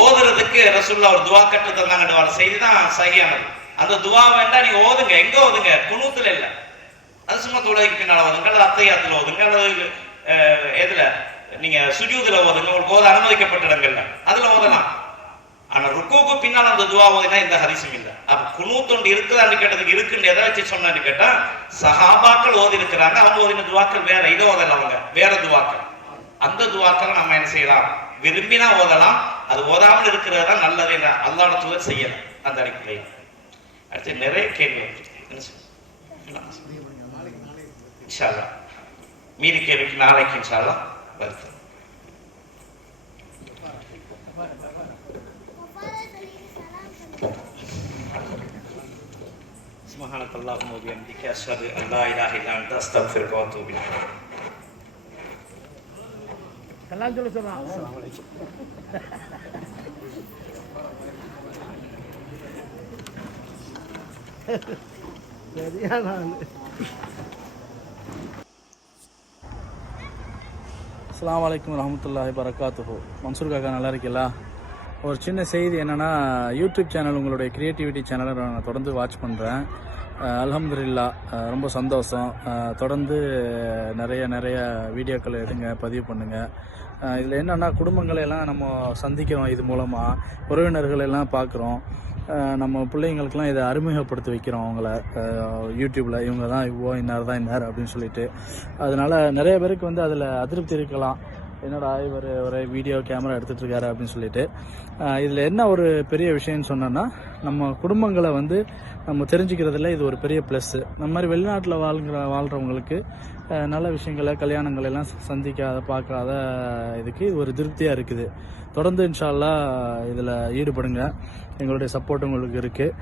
ஓதுறதுக்கு ரசூலுல்லாஹ் ஒரு துவா கற்று தந்தாங்கன்ற வர செய்தி தான் சஹியானது. அந்த துவா வேண்டாம், நீங்க ஓதுங்க. எங்க ஓதுங்க? குனூத்துல இல்ல, அது சும்மா தொழுகைக்கு பின்னால ஓதுங்க, அல்லது அத்தையாத்துல ஓதுங்க, அல்லது எதுல நீங்க சுஜூதுல ஓதுங்க, உங்களுக்கு ஓத அனுமதிக்கப்பட்ட இடங்கள்ல அதுல ஓதலாம். ஆனா ருக்குவுக்கு பின்னால் அந்த துவா ஓதினா இந்த ஹதீஸும் இல்லை. அப்ப குனூத் இருக்குதான்னு கேட்டதுக்கு இருக்குன்னு எதை வச்சு சொன்னான்னு கேட்டா, சஹாபாக்கள் ஓதி இருக்கிறாங்க, அவங்க ஓதின துவாக்கள் வேற, இதை ஓதல அவங்க வேற துவாக்கள். அந்த துவாக்களை நம்ம என்ன செய்யலாம்? விரும்பினா ஓதலாம், அது ஓதாமல் இருக்கிறது தான் நல்லது என்ற அல்லாஹ்வுடைய தூதர் செய்யலாம். அந்த அடிப்படையில் அடுத்து நிறைய கேள்வி இன்ஷா அல்லாஹ், மீதி கேள்விக்கு நாளைக்கு இன்ஷா அல்லாஹ் வருது. சுப்ஹானக அல்லாஹும்ம வ பிஹம்திக அஷ்ஹது அன் லா இலாஹ இல்லா அன்த அஸ்தக்ஃபிருக வ அத்தூபு இலைக். கலாம் சொல்ல சொல்றான். அஸ்ஸலாமு அலைக்கும். சரியான ஆளு. அஸ்ஸலாமு அலைக்கும் வரஹ்மத்துல்லாஹி வரகாத்துஹு. மன்சூர் காக்கா நல்லா இருக்கீங்களா? ஒரு சின்ன செய்தி என்னென்னா, யூடியூப் சேனல் உங்களுடைய க்ரியேட்டிவிட்டி சேனலை நான் தொடர்ந்து வாட்ச் பண்ணுறேன். அல்ஹம்துலில்லாஹ், ரொம்ப சந்தோஷம். தொடர்ந்து நிறைய வீடியோக்களை எடுங்க, பதிவு பண்ணுங்கள். இதில் என்னென்னா, குடும்பங்களை எல்லாம் நம்ம சந்திக்கிறோம், இது மூலமாக உறவினர்கள் எல்லாம் பார்க்குறோம். நம்ம பிள்ளைங்களுக்கெல்லாம் இதை அறிமுகப்படுத்தி வைக்கிறோம் அவங்கள யூடியூப்பில். இவங்க தான் இன்னார் தான் இன்னார் அப்படின்னு சொல்லிட்டு. அதனால் நிறைய பேருக்கு வந்து அதில் அதிருப்தி இருக்கலாம், என்னடா இவர் ஒரு வீடியோ கேமரா எடுத்துகிட்டு இருக்காரு அப்படின்னு சொல்லிட்டு. இதில் என்ன ஒரு பெரிய விஷயம்னு சொன்னோன்னா, நம்ம குடும்பங்களை வந்து நம்ம தெரிஞ்சுக்கிறதுல இது ஒரு பெரிய ப்ளஸ்ஸு. நம்ம மாதிரி வெளிநாட்டில் வாழ்கிறவங்களுக்கு நல்ல விஷயங்களை, கல்யாணங்கள் எல்லாம் சந்திக்காத பார்க்காத இதுக்கு இது ஒரு திருப்தியாக இருக்குது. தொடர்ந்து இன்ஷா அல்லாஹ் இதில் ஈடுபடுங்க, எங்களுடைய சப்போர்ட் உங்களுக்கு இருக்குது.